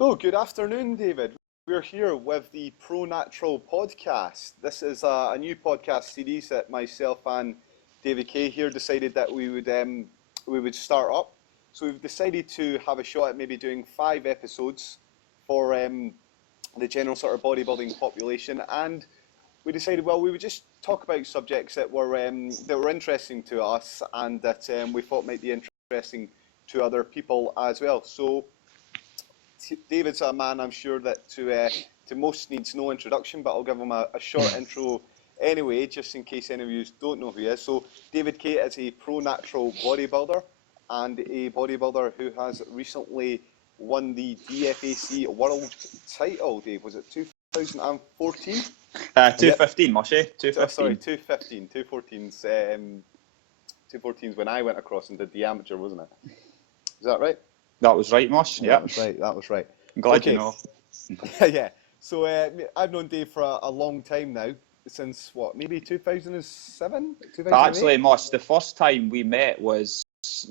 So, good afternoon, David. We're here with the ProNatural podcast. This is a new podcast series that myself and David Kaye here decided that we would start up. So we've decided to have a shot at maybe doing 5 episodes for the general sort of bodybuilding population, and we decided, well, we would just talk about subjects that were interesting to us and that we thought might be interesting to other people as well. So David's a man, I'm sure, that to most needs no introduction, but I'll give him a short intro anyway, just in case any of you don't know who he is. So David Kaye is a pro-natural bodybuilder and a bodybuilder who has recently won the DFAC world title. Dave, was it 2014? 215, Mushy. 215. Sorry, 215. 214's when I went across and did the amateur, wasn't it? Is that right? That was right, Mush. Yeah, that was right. I'm glad you know. Yeah. So I've known Dave for a long time now, since what, maybe 2007? Actually, Mush, the first time we met was,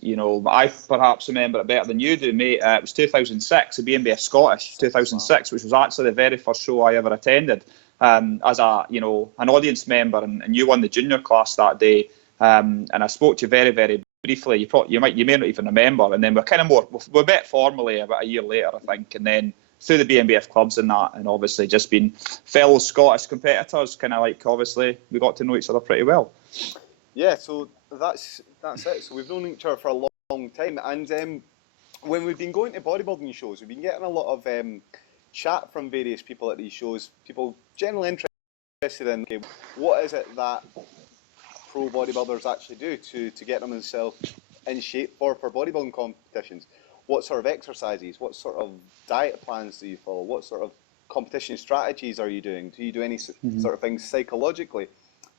I perhaps remember it better than you do, mate. It was 2006, the BNBF Scottish, 2006, which was actually the very first show I ever attended as an audience member, and you won the junior class that day. And I spoke to you very, very briefly. You may not even remember. And then we met formally about a year later, I think, and then through the BNBF clubs and that, and obviously just being fellow Scottish competitors, kind of like, obviously we got to know each other pretty well. Yeah, so that's it. So we've known each other for a long time, and when we've been going to bodybuilding shows, we've been getting a lot of chat from various people at these shows. People generally interested in, okay, what is it that pro bodybuilders actually do to get themselves in shape for bodybuilding competitions? What sort of exercises, what sort of diet plans do you follow, what sort of competition strategies are you doing? Do you do any sort of things psychologically?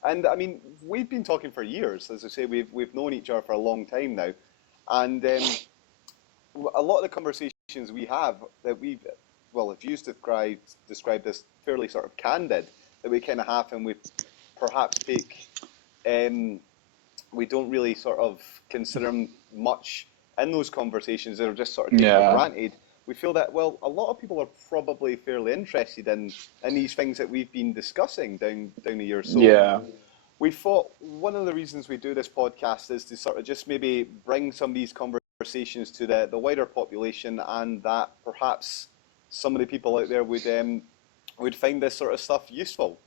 And I mean, we've been talking for years. As I say, we've known each other for a long time now, and a lot of the conversations we have that if you described as fairly sort of candid, that we kind of have, and we perhaps take we don't really sort of consider them much in those conversations. They're just sort of taken for granted. We feel that, well, a lot of people are probably fairly interested in these things that we've been discussing down the years. So we thought one of the reasons we do this podcast is to sort of just maybe bring some of these conversations to the wider population, and that perhaps some of the people out there would find this sort of stuff useful.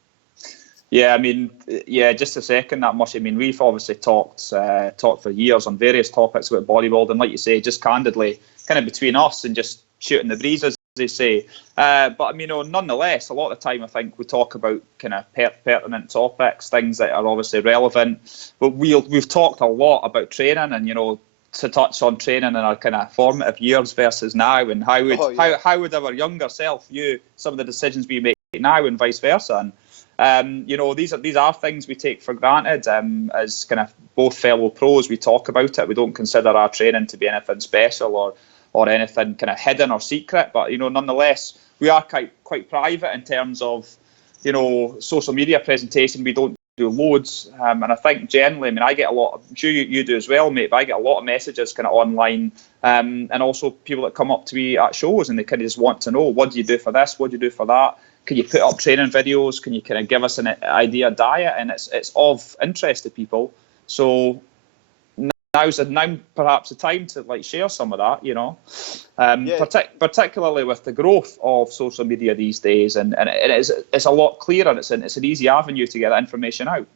Yeah, I mean, just a second that, Mush. I mean, we've obviously talked for years on various topics about bodybuilding, like you say, just candidly, kind of between us and just shooting the breeze, as they say. But I mean, nonetheless, a lot of the time I think we talk about kind of pertinent topics, things that are obviously relevant. But we've talked a lot about training, and to touch on training in our kind of formative years versus now, and how would our younger self view some of the decisions we make now, and vice versa. And these are things we take for granted. As kind of both fellow pros, we talk about it. We don't consider our training to be anything special or anything kind of hidden or secret. But nonetheless, we are quite private in terms of social media presentation. We don't do loads, and I think generally, I mean, I get a lot. I'm sure you do as well, mate. But I get a lot of messages kind of online, and also people that come up to me at shows and they kind of just want to know, what do you do for this? What do you do for that? Can you put up training videos? Can you kind of give us an idea of diet? And it's of interest to people. So now perhaps the time to like share some of that, particularly with the growth of social media these days, and it's a lot clearer. It's an easy avenue to get that information out.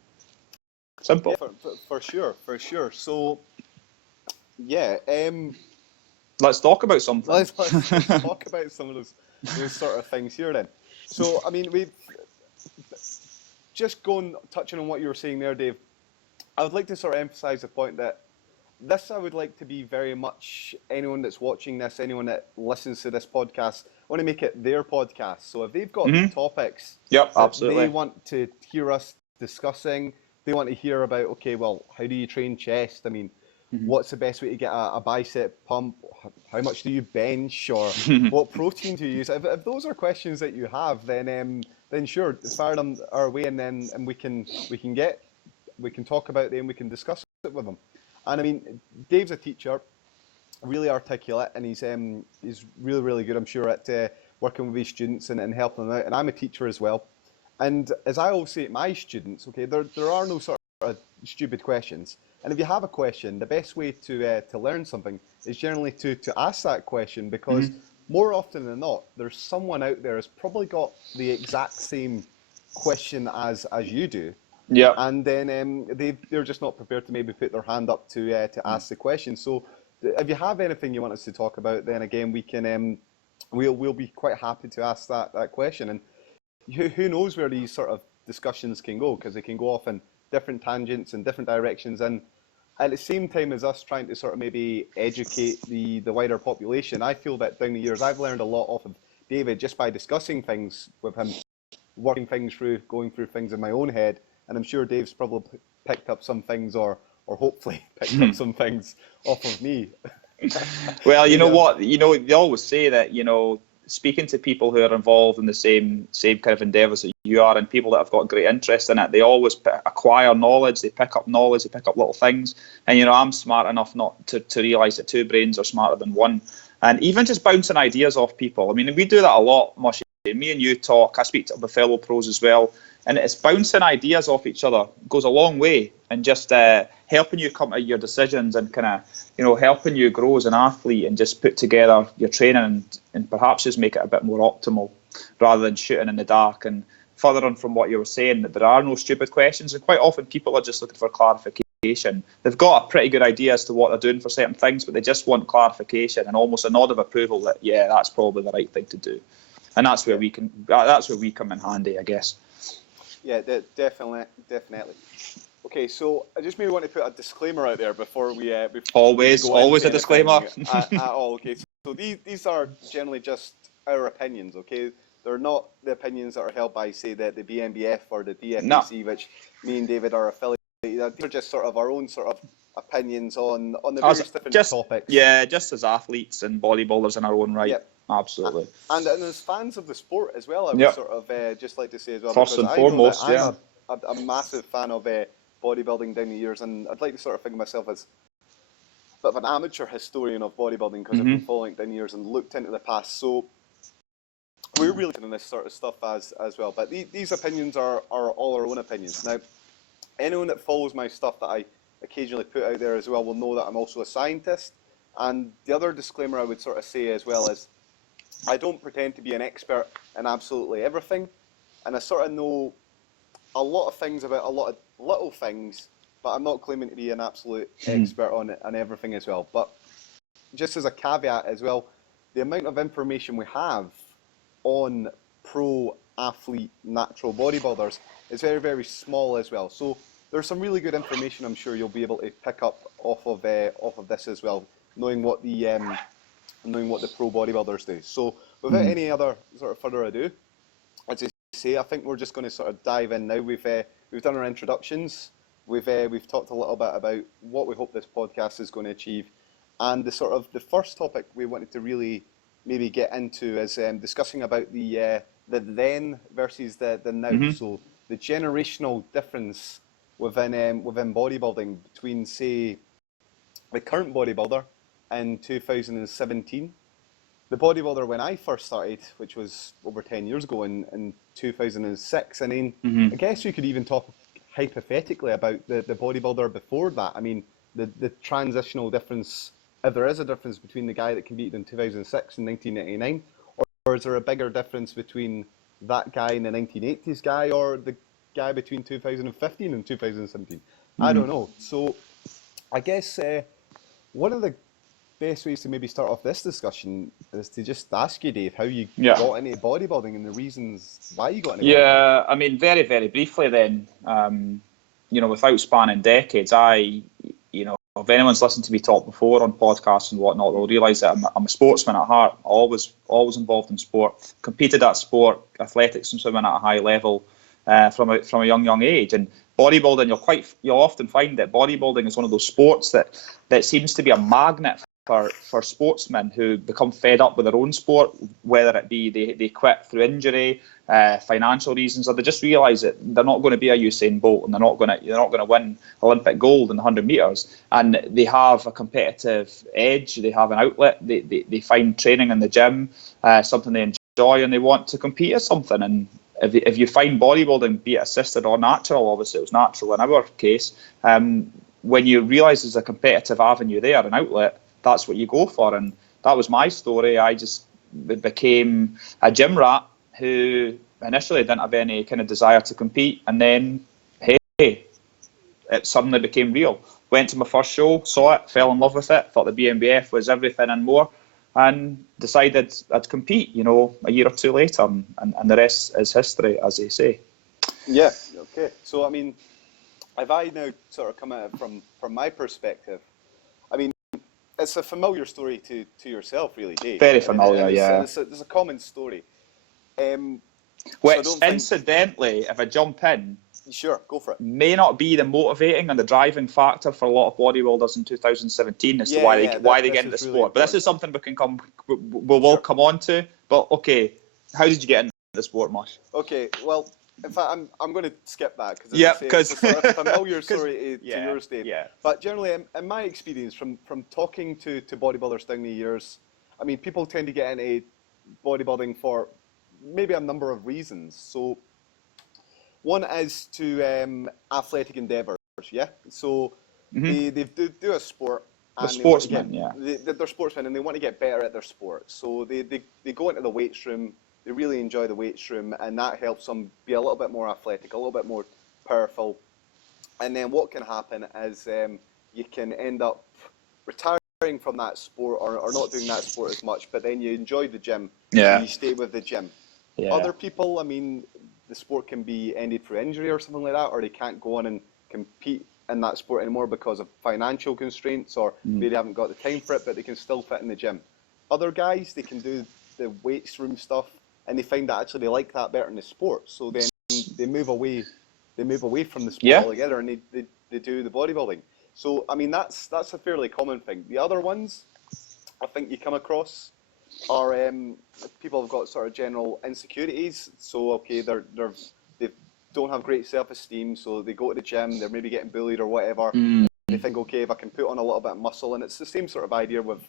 Simple. Yeah, for sure. So let's talk about something. Let's talk about some of those sort of things here then. So, I mean, we've just touching on what you were saying there, Dave. I would like to sort of emphasize the point that I would like to be very much anyone that's watching this, anyone that listens to this podcast, I want to make it their podcast. So if they've got topics absolutely, they want to hear us discussing, they want to hear about, okay, well, how do you train chest? I mean, what's the best way to get a bicep pump? How much do you bench, or what protein do you use? If those are questions that you have, then sure, fire them our way, and we can talk about them, we can discuss it with them. And I mean, Dave's a teacher. really articulate, and he's really, really good, I'm sure, at working with his students and helping them out. And I'm a teacher as well. And as I always say to my students, okay, there are no sort of stupid questions. And if you have a question, the best way to learn something is generally to ask that question, because more often than not, there's someone out there who's probably got the exact same question as you do. Yeah. And then they're just not prepared to maybe put their hand up to ask the question. So if you have anything you want us to talk about, then again, we can we'll be quite happy to ask that question. And who knows where these sort of discussions can go, because they can go off in different tangents and different directions. And at the same time as us trying to sort of maybe educate the wider population, I feel that down the years I've learned a lot off of David just by discussing things with him, working things through, going through things in my own head. And I'm sure Dave's probably picked up some things, or hopefully picked up some things off of me. Well, you know what? You know, they always say that, you know, speaking to people who are involved in the same kind of endeavours that you are, and people that have got great interest in it, they always acquire knowledge, they pick up knowledge, they pick up little things. And, you know, I'm smart enough not to realise that two brains are smarter than one. And even just bouncing ideas off people. I mean, we do that a lot, Mushy. Me and you talk, I speak to other fellow pros as well. And it's bouncing ideas off each other goes a long way, and just helping you come to your decisions, and kind of, you know, helping you grow as an athlete, and just put together your training and perhaps just make it a bit more optimal rather than shooting in the dark. And further on from what you were saying, that there are no stupid questions, and quite often people are just looking for clarification. They've got a pretty good idea as to what they're doing for certain things, but they just want clarification and almost a nod of approval that, yeah, that's probably the right thing to do. And that's where we come in handy, I guess. Yeah, definitely. Okay, so I just maybe want to put a disclaimer out there before we always a disclaimer at all. Okay, so these are generally just our opinions. Okay, they're not the opinions that are held by, say, the BNBF or the DFAC, which me and David are affiliated. These are just sort of our own sort of opinions on the various different topics. Yeah, just as athletes and bodybuilders in our own right. Yep. Absolutely. And as fans of the sport as well, I would sort of just like to say as well, first and foremost, I'm a massive fan of bodybuilding down the years, and I'd like to sort of think of myself as a bit of an amateur historian of bodybuilding, because I've been following it down the years and looked into the past. So we're really into this sort of stuff as well. But these opinions are all our own opinions. Now, anyone that follows my stuff that I occasionally put out there as well will know that I'm also a scientist. And the other disclaimer I would sort of say as well is, I don't pretend to be an expert in absolutely everything, and I sort of know a lot of things about a lot of little things, but I'm not claiming to be an absolute expert on everything as well. But just as a caveat as well, the amount of information we have on pro athlete natural bodybuilders is very, very small as well. So there's some really good information I'm sure you'll be able to pick up off of this as well, knowing what the pro bodybuilders do. So without any other sort of further ado, as I say, I think we're just going to sort of dive in now. We've done our introductions. We've talked a little bit about what we hope this podcast is going to achieve, and the first topic we wanted to really maybe get into is discussing about the then versus the now. So the generational difference within bodybuilding between, say, the current bodybuilder in 2017, the bodybuilder when I first started, which was over 10 years ago in 2006. I mean, I guess you could even talk hypothetically about the bodybuilder before that. I mean, the transitional difference, if there is a difference between the guy that competed in 2006 and 1999, or is there a bigger difference between that guy and the 1980s guy, or the guy between 2015 and 2017? I don't know. So I guess one of the best ways to maybe start off this discussion is to just ask you, Dave, how you got into bodybuilding and the reasons why you got into bodybuilding. Yeah, I mean, very, very briefly then, you know, without spanning decades, you know, if anyone's listened to me talk before on podcasts and whatnot, they'll realise that I'm a sportsman at heart, always involved in sport, competed at sport, athletics and swimming at a high level from a young age. And bodybuilding, you'll often find that bodybuilding is one of those sports that seems to be a magnet for sportsmen who become fed up with their own sport, whether it be they quit through injury, financial reasons, or they just realise that they're not going to be a Usain Bolt and they're not going to win Olympic gold in the 100 metres, and they have a competitive edge, they have an outlet, they find training in the gym something they enjoy, and they want to compete at something. And if you find bodybuilding, be it assisted or natural, obviously it was natural in our case, when you realise there's a competitive avenue there, an outlet, that's what you go for. And that was my story. I just became a gym rat who initially didn't have any kind of desire to compete, and then hey, it suddenly became real. Went to my first show, saw it, fell in love with it, thought the BNBF was everything and more, and decided I'd compete, a year or two later, and the rest is history, as they say. Yeah, okay. So, I mean, if I now sort of come at it from my perspective, I mean, it's a familiar story to yourself, really, Dave. Very familiar, yeah. It's a common story. Which, so incidentally, if I jump in, sure, go for it. May not be the motivating and the driving factor for a lot of bodybuilders in 2017 as to why they get into the sport. Really, but this is something we'll come on to. But okay, how did you get into the sport, Mosh? Okay, well, in fact, I'm going to skip that because it's a sort of familiar story to yours, Dave. Yeah. But generally, in my experience, from talking to bodybuilders down the years, I mean, people tend to get into bodybuilding for maybe a number of reasons. So one is to athletic endeavours, yeah? So they do a sport. They're sportsmen, They're sportsmen and they want to get better at their sport. So they go into the weights room. They really enjoy the weights room, and that helps them be a little bit more athletic, a little bit more powerful. And then what can happen is you can end up retiring from that sport or not doing that sport as much, but then you enjoy the gym, so you stay with the gym. Yeah. Other people, I mean, the sport can be ended through injury or something like that, or they can't go on and compete in that sport anymore because of financial constraints, or maybe they haven't got the time for it, but they can still fit in the gym. Other guys, they can do the weights room stuff, and they find that actually they like that better in the sport. So then they move away from the sport altogether, and they do the bodybuilding. So I mean that's a fairly common thing. The other ones I think you come across are people have got sort of general insecurities. So okay, they don't have great self-esteem, so they go to the gym, they're maybe getting bullied or whatever. They think, okay, if I can put on a little bit of muscle, and it's the same sort of idea with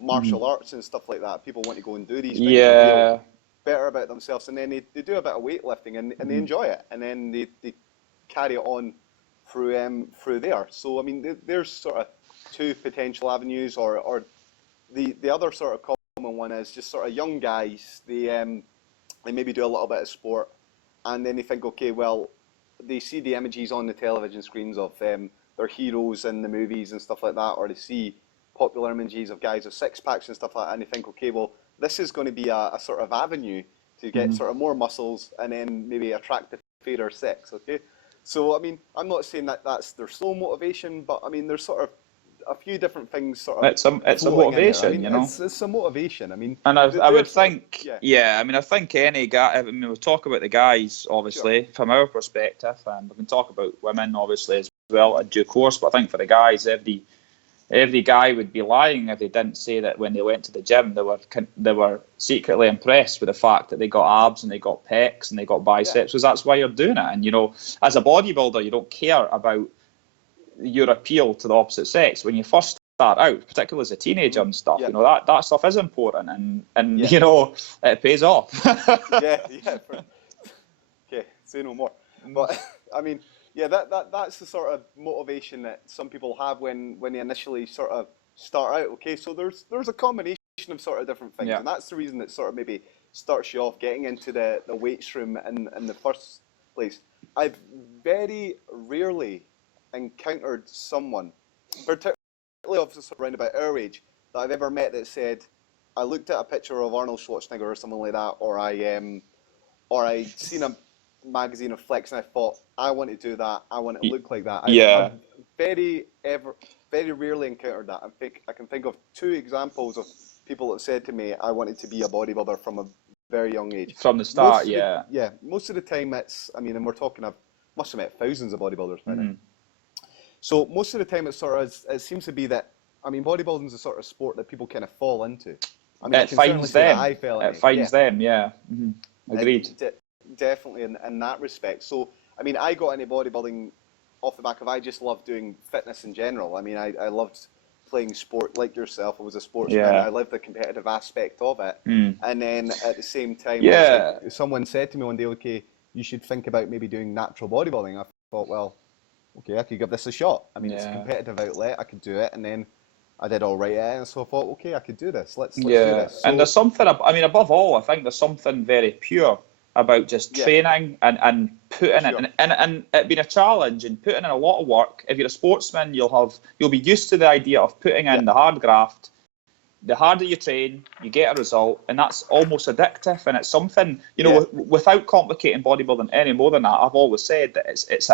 martial arts and stuff like that. People want to go and do these things and feel better about themselves, and then they do a bit of weightlifting and they enjoy it, and then they carry it on through there. So I mean, there's sort of two potential avenues, or the other sort of common one is just sort of young guys. They maybe do a little bit of sport, and then they think, okay, well, they see the images on the television screens of their heroes in the movies and stuff like that, or they see popular images of guys with six packs and stuff like that, and they think, okay, well, this is going to be a sort of avenue to get sort of more muscles and then maybe attract the fairer sex, okay? So, I mean, I'm not saying that that's their sole motivation, but I mean, there's sort of a few different things sort of it's a motivation, I mean, it's a motivation. I mean, and I would think, I mean, I think any guy, I mean, we'll talk about the guys, obviously, from our perspective, and we can talk about women, obviously, as well, in due course, but I think for the guys, every guy would be lying if they didn't say that when they went to the gym, they were secretly impressed with the fact that they got abs and they got pecs and they got biceps, because that's why you're doing it. And, as a bodybuilder, you don't care about your appeal to the opposite sex. When you first start out, particularly as a teenager and stuff, that stuff is important, and it pays off. Okay, say no more. But I mean, that's the sort of motivation that some people have when they initially sort of start out. Okay, so there's a combination of sort of different things, and that's the reason that sort of maybe starts you off getting into the weights room in the first place. I've very rarely encountered someone, particularly obviously around about our age, that I've ever met that said, I looked at a picture of Arnold Schwarzenegger or something like that, or I seen a magazine of flex and I thought, I want to do that, I want to look like that. I've very rarely encountered that. I can think of two examples of people that said to me, I wanted to be a bodybuilder from a very young age. From the start, most of the time it's, I mean, and we're talking, I must have met thousands of bodybuilders by now. So most of the time it seems to be that I mean, bodybuilding is the sort of sport that people kind of fall into. I mean, I It can certainly finds say that them. I fell in It finds yeah. them. Yeah. Agreed. Definitely in that respect. So, I mean, I got into bodybuilding off the back of I just loved doing fitness in general. I mean, I loved playing sport like yourself. I was a sportsman. Yeah. I loved the competitive aspect of it. And then at the same time, it was Yeah. like someone said to me one day, okay, you should think about maybe doing natural bodybuilding. I thought, well, okay, I could give this a shot. I mean, it's a Yeah. competitive outlet. I could do it. And then I did all right at it. And so I thought, okay, I could do this. Let's do Yeah. this. And So, there's something, I mean, above all, I think there's something very pure about just yeah, training and putting sure. it and it being a challenge and putting in a lot of work. If you're a sportsman, you'll be used to the idea of putting in the hard graft. The harder you train, you get a result, and that's almost addictive. And it's something, you know, without complicating bodybuilding any more than that, I've always said that it's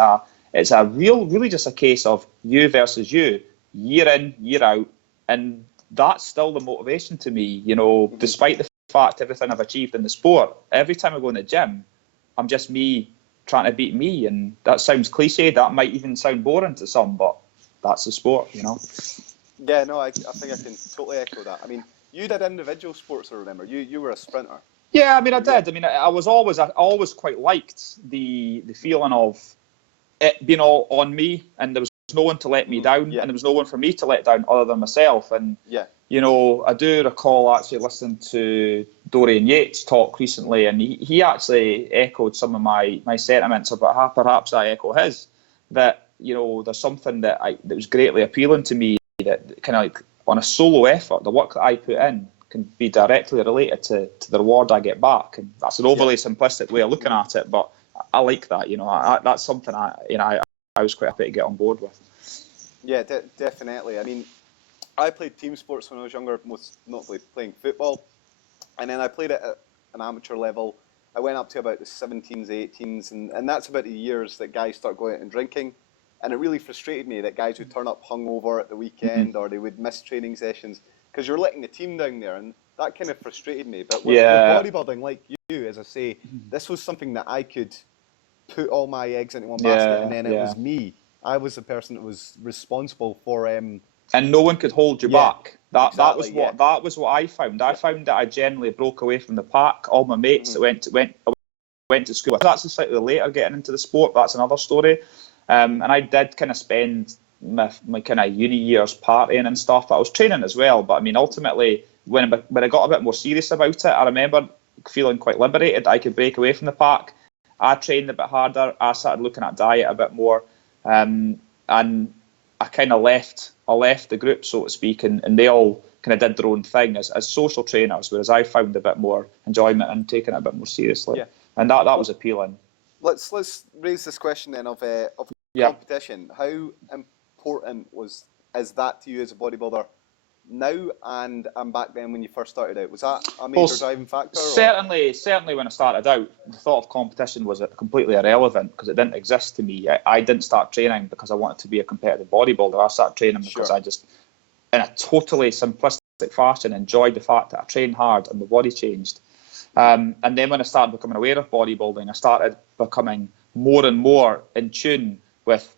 a really just a case of you versus you, year in, year out, and that's still the motivation to me. You know, despite the fact everything I've achieved in the sport, every time I go in the gym, I'm just me trying to beat me, and that sounds cliche. That might even sound boring to some, but that's the sport, you know. Yeah, no, I think I can totally echo that. I mean, you did individual sports, I remember. You were a sprinter. Yeah, I mean, I did. I mean, I always quite liked the feeling of it being all on me, and there was no one to let me down, and there was no one for me to let down other than myself. And you know, I do recall actually listening to Dorian Yates talk recently, and he actually echoed some of my sentiments about how perhaps I echo his. That, you know, there's something that was greatly appealing to me, that kind of like on a solo effort, the work that I put in can be directly related to the reward I get back. And that's an overly simplistic way of looking at it, but I like that. You know, that's something I was quite happy to get on board with. Yeah, definitely. I mean, I played team sports when I was younger, most notably playing football, and then I played it at an amateur level. I went up to about the 17s, 18s, and that's about the years that guys start going out and drinking. And it really frustrated me that guys would turn up hungover at the weekend, or they would miss training sessions because you're letting the team down there, and that kind of frustrated me. But with bodybuilding, like you, as I say, this was something that I could put all my eggs into one basket, and then it was me. I was the person that was responsible for. And no one could hold you back. That was what I found. I found that I generally broke away from the pack. All my mates that went to school. That's slightly later getting into the sport. That's another story. And I did kind of spend my kind of uni years partying and stuff. I was training as well, but I mean, ultimately, when I got a bit more serious about it, I remember feeling quite liberated. I could break away from the pack. I trained a bit harder. I started looking at diet a bit more, and I kind of left the group, so to speak, and they all kind of did their own thing as social trainers, whereas I found a bit more enjoyment in taking it a bit more seriously, and that was appealing. Let's raise this question then of competition. How important is that to you as a bodybuilder now and back then when you first started out? Was that a major driving factor? Certainly when I started out, the thought of competition was completely irrelevant because it didn't exist to me. I didn't start training because I wanted to be a competitive bodybuilder. I started training because I just, in a totally simplistic fashion, enjoyed the fact that I trained hard and the body changed. And then when I started becoming aware of bodybuilding, I started becoming more and more in tune with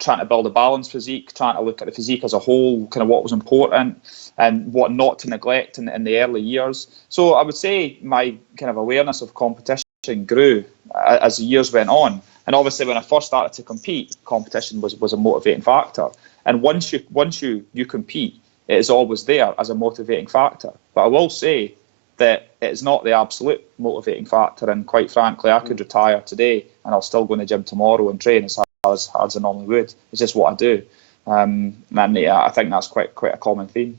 trying to build a balanced physique, trying to look at the physique as a whole, kind of what was important and what not to neglect in the early years. So I would say my kind of awareness of competition grew as the years went on. And obviously when I first started to compete, competition was a motivating factor. And once you compete, it is always there as a motivating factor. But I will say that it's not the absolute motivating factor, and quite frankly, I could retire today and I'll still go in the gym tomorrow and train as hard as I normally would. It's just what I do, and I think that's quite a common theme.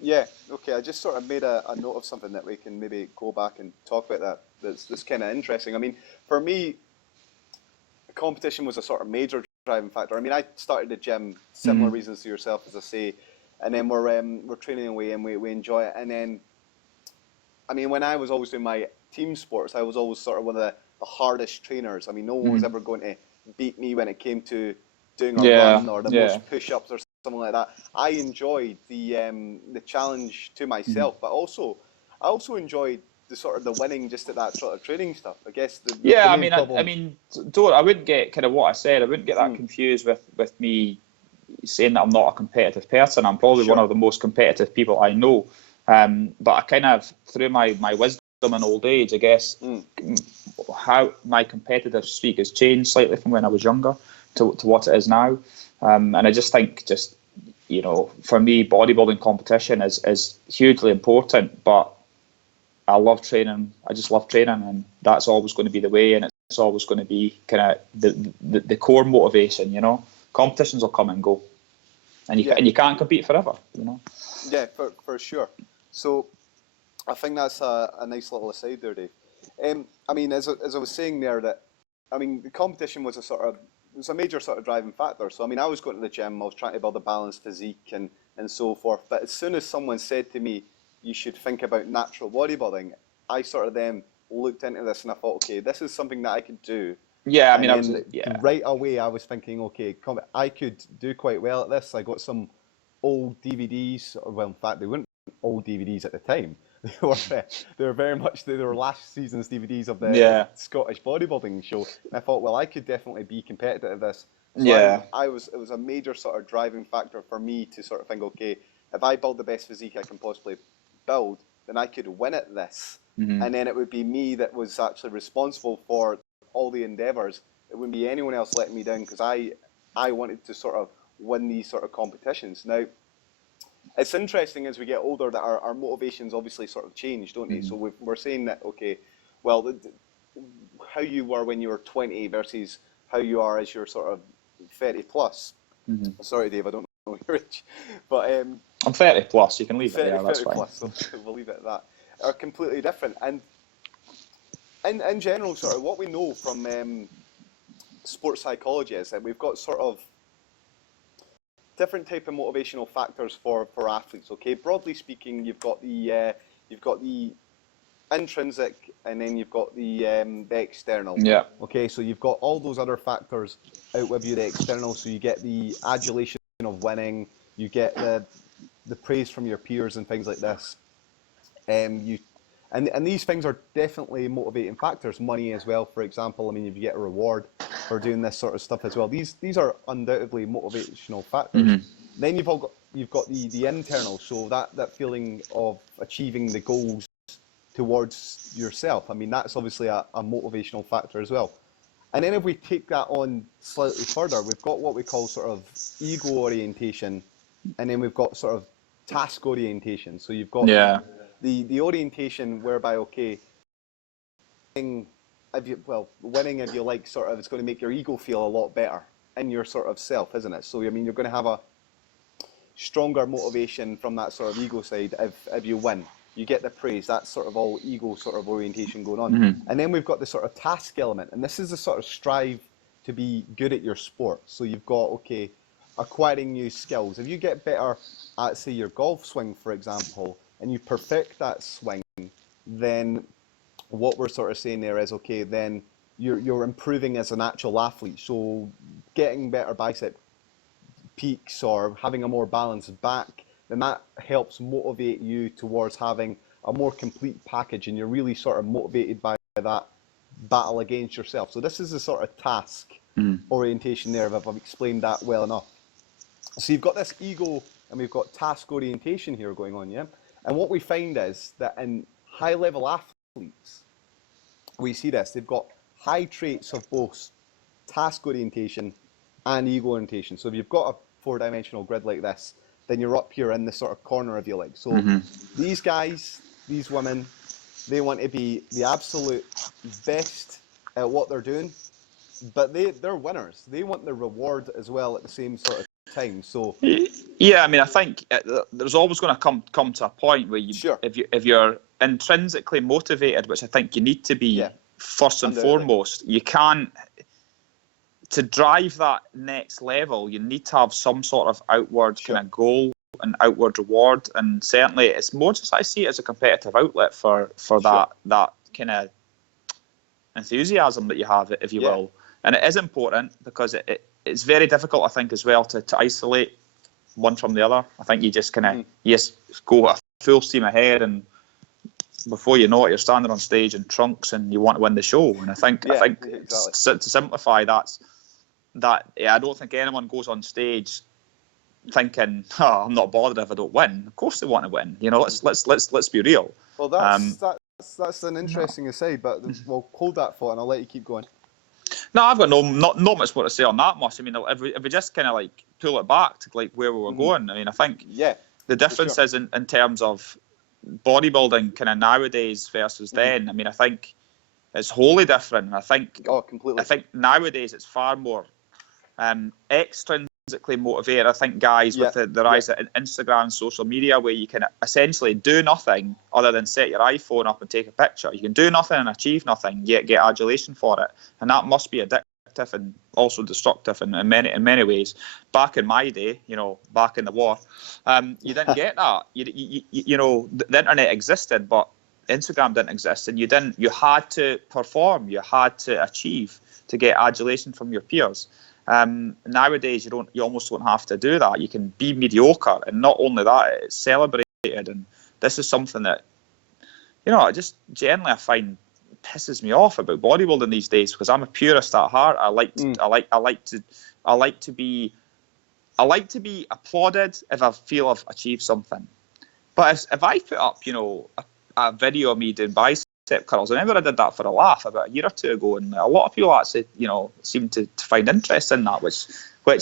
Yeah, okay. I just sort of made a note of something that we can maybe go back and talk about that's kind of interesting. I mean, for me, competition was a sort of major driving factor. I mean, I started the gym, similar reasons to yourself, as I say, and then we're training away and we enjoy it. And then, I mean, when I was always doing my team sports, I was always sort of one of the hardest trainers. I mean, no one was ever going to beat me when it came to doing a run or the most push-ups or something like that. I enjoyed the challenge to myself, but I also enjoyed the sort of the winning just at that sort of training stuff. I guess I mean, don't, I wouldn't get kind of what I said. I wouldn't get that confused with me, saying that I'm not a competitive person. I'm probably one of the most competitive people I know. But I kind of, through my wisdom in old age, I guess, how my competitive streak has changed slightly from when I was younger to what it is now. And I just think, for me, bodybuilding competition is hugely important, but I love training. I just love training, and that's always going to be the way, and it's always going to be kind of the core motivation, Competitions will come and go, and you can't compete forever, Yeah, for sure. So I think that's a nice little aside there, Dave. I mean, as I was saying there, that the competition was a major sort of driving factor. So I mean, I was going to the gym, I was trying to build a balanced physique and so forth. But as soon as someone said to me, you should think about natural bodybuilding, I sort of then looked into this and I thought, okay, this is something that I could do. Yeah, Right away I was thinking, okay, I could do quite well at this. I got some old DVDs. Well, in fact, they weren't old DVDs at the time. They were very much, they were last season's DVDs of the Scottish bodybuilding show. And I thought, well, I could definitely be competitive at this. So it was a major sort of driving factor for me to sort of think, okay, if I build the best physique I can possibly build, then I could win at this. Mm-hmm. And then it would be me that was actually responsible for all the endeavours. It wouldn't be anyone else letting me down, because I wanted to sort of win these sort of competitions. Now, it's interesting as we get older that our motivations obviously sort of change, don't they? Mm-hmm. So we're saying that, okay, well, how you were when you were 20 versus how you are as you're sort of 30 plus. Mm-hmm. Sorry, Dave, I don't know your age, but I'm 30 plus. You can leave 30, it. Yeah, that's 30 fine. Plus, so we'll leave it at that. Are completely different, and in general, sort of what we know from sports psychology is that we've got sort of different type of motivational factors for athletes. Okay, broadly speaking, you've got the intrinsic, and then you've got the external. Yeah. Okay, so you've got all those other factors outweigh you the external. So you get the adulation of winning, you get the praise from your peers and things like this. And these things are definitely motivating factors. Money as well, for example. I mean, if you get a reward for doing this sort of stuff as well, these are undoubtedly motivational factors. Mm-hmm. Then you've got the internal, so that feeling of achieving the goals towards yourself. I mean, that's obviously a motivational factor as well. And then if we take that on slightly further, we've got what we call sort of ego orientation, and then we've got sort of task orientation. So you've got the orientation whereby, okay, winning, if you like, sort of, it's going to make your ego feel a lot better in your sort of self, isn't it? So I mean, you're going to have a stronger motivation from that sort of ego side if you win. You get the praise. That's sort of all ego sort of orientation going on. Mm-hmm. And then we've got the sort of task element, and this is the sort of strive to be good at your sport. So you've got, okay, acquiring new skills. If you get better at, say, your golf swing, for example, and you perfect that swing, then what we're sort of saying there is, okay, then you're improving as an actual athlete. So getting better bicep peaks or having a more balanced back, then that helps motivate you towards having a more complete package, and you're really sort of motivated by that battle against yourself. So this is the sort of task orientation there, if I've explained that well enough. So you've got this ego and we've got task orientation here going on, yeah? And what we find is that in high-level athletes, we see this. They've got high traits of both task orientation and ego orientation. So if you've got a four-dimensional grid like this, then you're up here in the sort of corner of your leg. So these guys, these women, they want to be the absolute best at what they're doing, but they're winners. They want the reward as well at the same sort of time. So yeah, I mean, I think there's always going to come to a point where you, sure, if you're intrinsically motivated, which I think you need to be first and foremost, you can't. To drive that next level, you need to have some sort of outward kind of goal and outward reward, and certainly it's more just, I see it as a competitive outlet for that kind of enthusiasm that you have, if you will. And it is important because it's very difficult, I think, as well to isolate one from the other. I think you just kind of go at full steam ahead, and before you know it, you're standing on stage in trunks and you want to win the show. And I think exactly. To simplify, I don't think anyone goes on stage thinking, oh, I'm not bothered if I don't win. Of course they want to win. You know, let's be real. Well, that's an interesting aside, but we'll hold that thought and I'll let you keep going. No, I've got not much more to say on that much. I mean, if we just kind of like pull it back to like where we were going, I mean, I think the difference is in terms of bodybuilding kind of nowadays versus then. I mean, I think it's wholly different. And I think completely. I think nowadays it's far more extrinsically motivated. I think guys with the rise of Instagram and social media, where you can essentially do nothing other than set your iPhone up and take a picture. You can do nothing and achieve nothing, yet get adulation for it, and that must be addictive and also destructive in many ways. Back in my day, you know, back in the war, you didn't get that. You know, the internet existed, but Instagram didn't exist, and you had to perform, you had to achieve to get adulation from your peers. Nowadays you almost don't have to do that. You can be mediocre, and not only that, it's celebrated. And this is something that, you know, just generally I find pisses me off about bodybuilding these days, because I'm a purist at heart. I like to be applauded if I feel I've achieved something. But if I put up, you know, a video of me doing bicep curls, I remember I did that for a laugh about a year or two ago, and a lot of people actually, you know, seem to find interest in that, which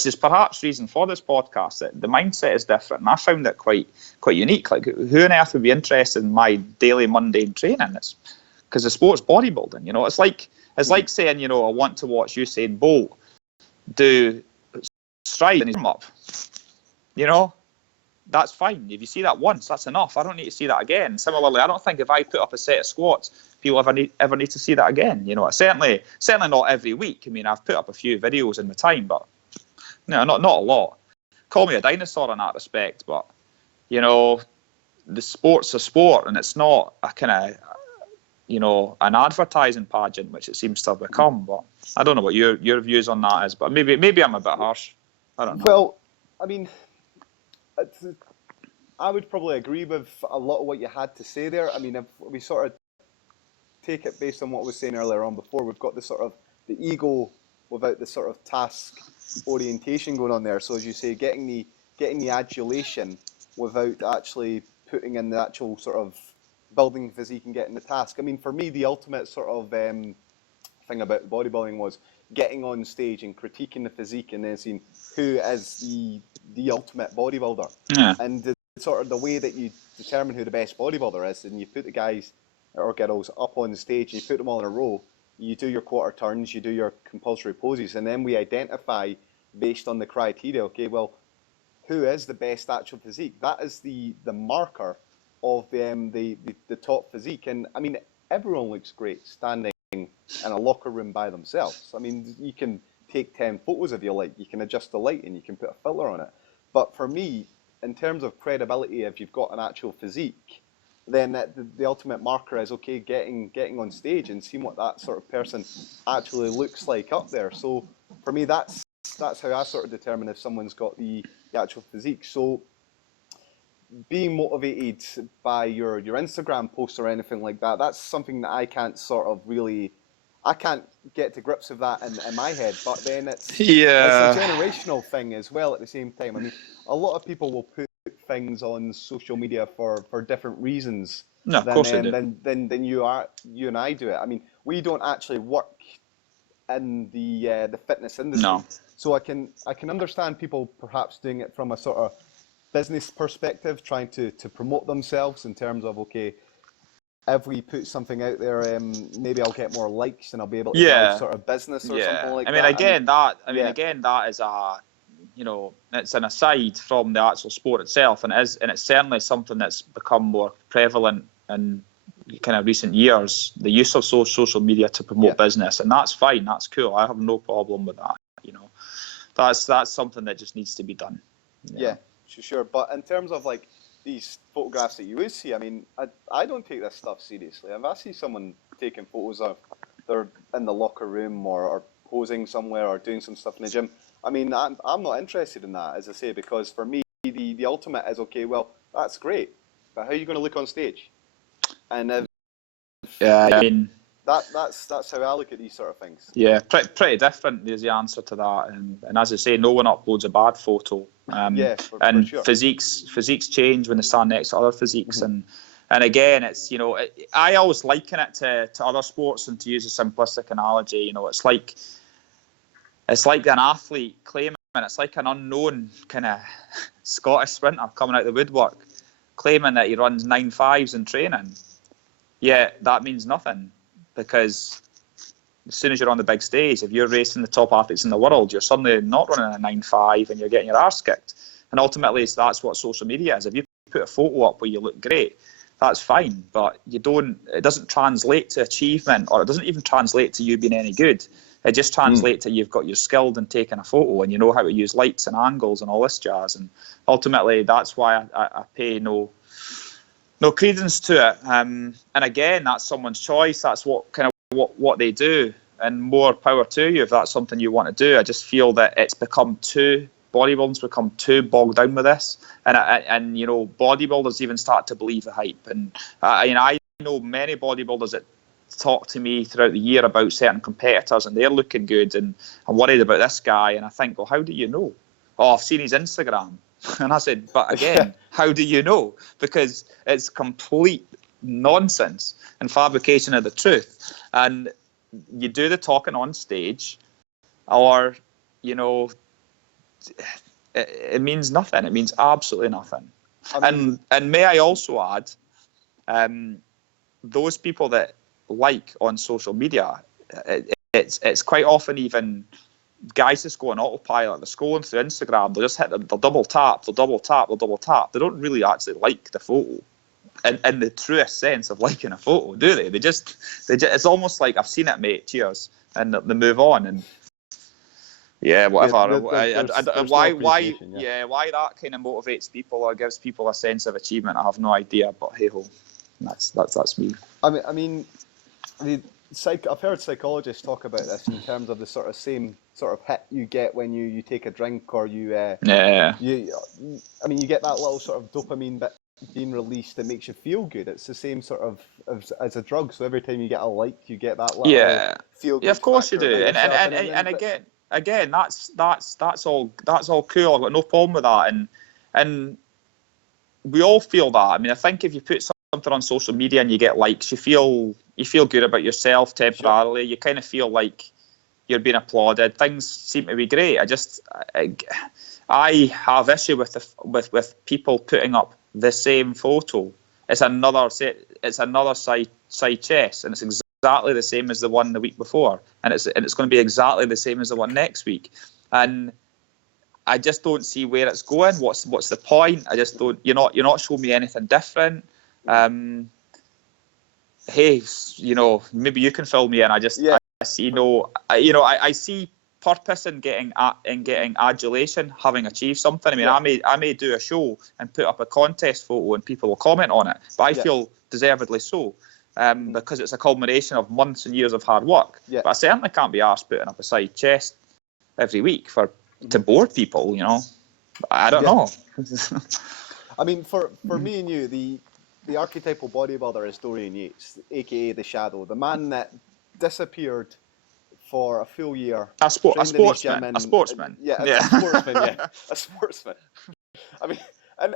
is perhaps reason for this podcast, that the mindset is different, and I found it quite unique. Like, who on earth would be interested in my daily mundane training? It's because the sport's bodybuilding. You know, it's like saying, you know, I want to watch Usain Bolt do stride and his arm up. You know, that's fine. If you see that once, that's enough. I don't need to see that again. Similarly, I don't think if I put up a set of squats, people ever need to see that again. You know, certainly not every week. I mean, I've put up a few videos in my time, but no, not a lot. Call me a dinosaur in that respect, but, you know, the sport's a sport, and it's not a kind of, you know, an advertising pageant, which it seems to have become. But I don't know what your views on that is, but maybe I'm a bit harsh. I don't know. Well, I mean, I would probably agree with a lot of what you had to say there. I mean, if we sort of take it based on what I was saying earlier on before, we've got the sort of the ego without the sort of task orientation going on there. So as you say, getting the adulation without actually putting in the actual sort of building physique and getting the task. I mean, for me, the ultimate sort of thing about bodybuilding was getting on stage and critiquing the physique, and then seeing who is the ultimate bodybuilder. Yeah. And sort of the way that you determine who the best bodybuilder is, and you put the guys or girls up on stage, and you put them all in a row, you do your quarter turns, you do your compulsory poses, and then we identify based on the criteria, okay, well, who is the best actual physique? That is the marker of the top physique. And I mean, everyone looks great standing in a locker room by themselves. I mean, you can take 10 photos if you like, you can adjust the light and you can put a filter on it. But for me, in terms of credibility, if you've got an actual physique, then the ultimate marker is, okay, getting on stage and seeing what that sort of person actually looks like up there. So for me, that's how I sort of determine if someone's got the actual physique. So being motivated by your Instagram posts or anything like that, that's something that I can't get to grips with that in my head. But then it's a generational thing as well at the same time. I mean, a lot of people will put things on social media for different reasons than you and I do it. I mean, we don't actually work in the fitness industry. No. So I can understand people perhaps doing it from a sort of business perspective, trying to promote themselves in terms of, okay, if we put something out there, maybe I'll get more likes and I'll be able to build sort of business or something like that. Again, that is a, you know, it's an aside from the actual sport itself, and it's certainly something that's become more prevalent in kind of recent years, the use of social media to promote business, and that's fine, that's cool. I have no problem with that. You know, that's something that just needs to be done. Yeah, sure. But in terms of like these photographs that you would see, I mean, I don't take this stuff seriously. If I see someone taking photos of they're in the locker room or posing somewhere or doing some stuff in the gym, I mean, I'm not interested in that, as I say, because for me, the ultimate is, okay, well, that's great, but how are you going to look on stage? And I mean, That's how I look at these sort of things. Yeah, pretty different is the answer to that. And as I say, no one uploads a bad photo. For sure. Physiques change when they stand next to other physiques. And again, it's, I always liken it to other sports, and to use a simplistic analogy, it's like an athlete claiming, it's like an unknown kind of Scottish sprinter coming out of the woodwork, claiming that he runs 9.5s in training. Yeah, that means nothing, because as soon as you're on the big stage, if you're racing the top athletes in the world, you're suddenly not running a 9.5 and you're getting your arse kicked. And ultimately, that's what social media is. If you put a photo up where you look great, that's fine, but it doesn't translate to achievement, or it doesn't even translate to you being any good. It just translates to you've got your skilled in taking a photo, and you know how to use lights and angles and all this jazz. And ultimately, that's why I pay no credence to it. And again, that's someone's choice. That's what they do, and more power to you if that's something you want to do. I just feel that bodybuilding's become too bogged down with this, and bodybuilders even start to believe the hype. And I know many bodybuilders that talk to me throughout the year about certain competitors, and they're looking good, and I'm worried about this guy, and I think, well, how do you know? Oh, I've seen his Instagram. And I said, but again, how do you know? Because it's complete nonsense and fabrication of the truth. And you do the talking on stage, or it means nothing. It means absolutely nothing. And may I also add, those people that like on social media, it's quite often even guys just go on autopilot. They're scrolling through Instagram. They'll just hit. They'll double tap. They'll double tap. They'll double tap. They don't really actually like the photo, in the truest sense of liking a photo, do they? They just. It's almost like, I've seen it, mate. Cheers, and they move on. And yeah, whatever. Why that kind of motivates people or gives people a sense of achievement, I have no idea. But hey ho, that's me. I mean, I've heard psychologists talk about this in terms of the same sort of hit you get when you take a drink, or you get that little sort of dopamine bit being released that makes you feel good. It's the same sort of as a drug. So every time you get a like, you get that little feel good. Yeah, of course you do. And again, that's all cool. I've got no problem with that. And we all feel that. I mean, I think if you put something on social media and you get likes, you feel good about yourself temporarily. Sure. You kind of feel like you're being applauded. Things seem to be great. I have issue with people putting up the same photo. It's another side chest, and it's exactly the same as the one the week before, and it's going to be exactly the same as the one next week. And I just don't see where it's going. What's the point? I just don't. You're not showing me anything different. Hey, maybe you can fill me in. I see purpose in getting adulation, having achieved something. I mean, I may do a show and put up a contest photo and people will comment on it, but I feel deservedly so, because it's a culmination of months and years of hard work. But I certainly can't be arsed putting up a side chest every week to bore people. I don't know. I mean, for me and you, the archetypal bodybuilder is Dorian Yates, aka the Shadow, the man that disappeared for a full year. A sportsman. A sportsman. A sportsman. I mean,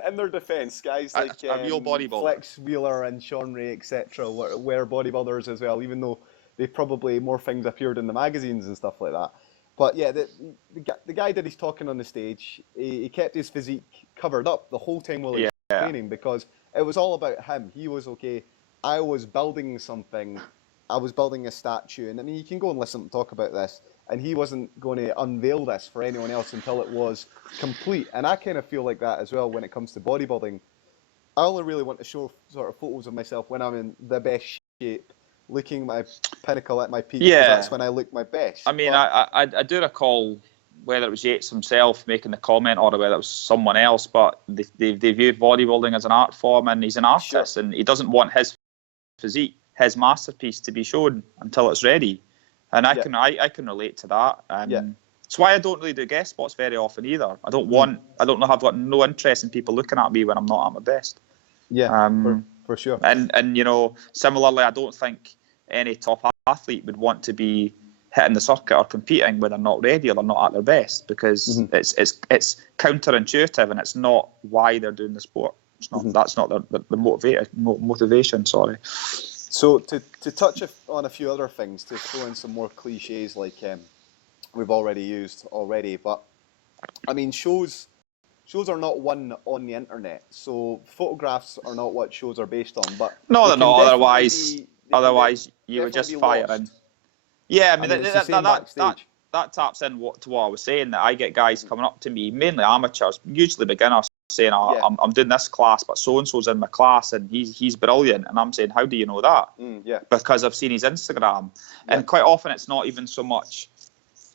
in their defence, guys like a real bodybuilder, Flex Wheeler and Sean Ray, etc., were bodybuilders as well, even though they probably more things appeared in the magazines and stuff like that. But yeah, the guy did his talking on the stage. He kept his physique covered up the whole time while he was training, because it was all about him. He was okay. I was building something. I was building a statue, and I mean, you can go and listen to talk about this. And he wasn't going to unveil this for anyone else until it was complete. And I kind of feel like that as well when it comes to bodybuilding. I only really want to show sort of photos of myself when I'm in the best shape, looking my pinnacle at my peak. Yeah, that's when I look my best. I mean, I do recall whether it was Yates himself making the comment or whether it was someone else, but they viewed bodybuilding as an art form, and he's an artist, and he doesn't want his physique, his masterpiece, to be shown until it's ready. And I can relate to that. That's why I don't really do guest spots very often either. I've got no interest in people looking at me when I'm not at my best. Yeah, for sure. And similarly, I don't think any top athlete would want to be hitting the circuit or competing when they're not ready or they're not at their best, because it's counterintuitive and it's not why they're doing the sport. It's not that's not the motivation. Sorry. So to touch on a few other things, to throw in some more cliches like we've already used already, but I mean shows are not one on the internet, so photographs are not what shows are based on. But no, they're not. Otherwise, you would just fire in. Yeah, I mean that taps in to what I was saying, that I get guys coming up to me, mainly amateurs, usually beginners, saying, I'm doing this class, but so-and-so's in my class and he's brilliant. And I'm saying, how do you know that? Because I've seen his Instagram. And quite often it's not even so much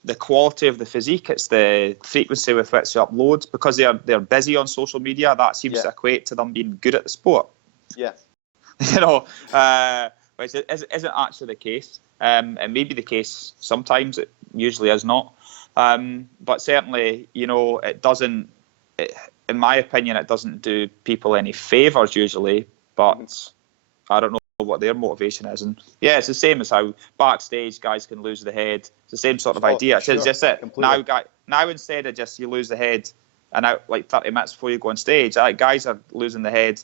the quality of the physique, it's the frequency with which he uploads, because they're busy on social media. That seems to equate to them being good at the sport. Yeah. Which isn't actually the case. It may be the case sometimes, it usually is not. But certainly, it doesn't, in my opinion, it doesn't do people any favours usually, but I don't know what their motivation is. And it's the same as how backstage guys can lose the head. It's the same sort of idea. It's just that now instead of just you lose the head and out like 30 minutes before you go on stage, guys are losing the head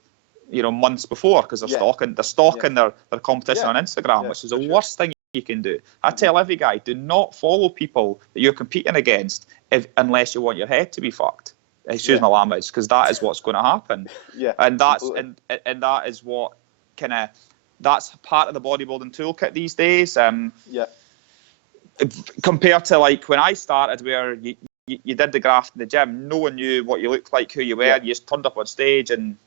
months before, because they're stalking their competition on Instagram, which is the worst thing you can do. I tell every guy, do not follow people that you're competing against unless you want your head to be fucked. Excuse my language, because that is what's going to happen. And that's and that is what that's part of the bodybuilding toolkit these days. Compared to like when I started, where you did the graft in the gym, no one knew what you looked like, who you were. You just turned up on stage, and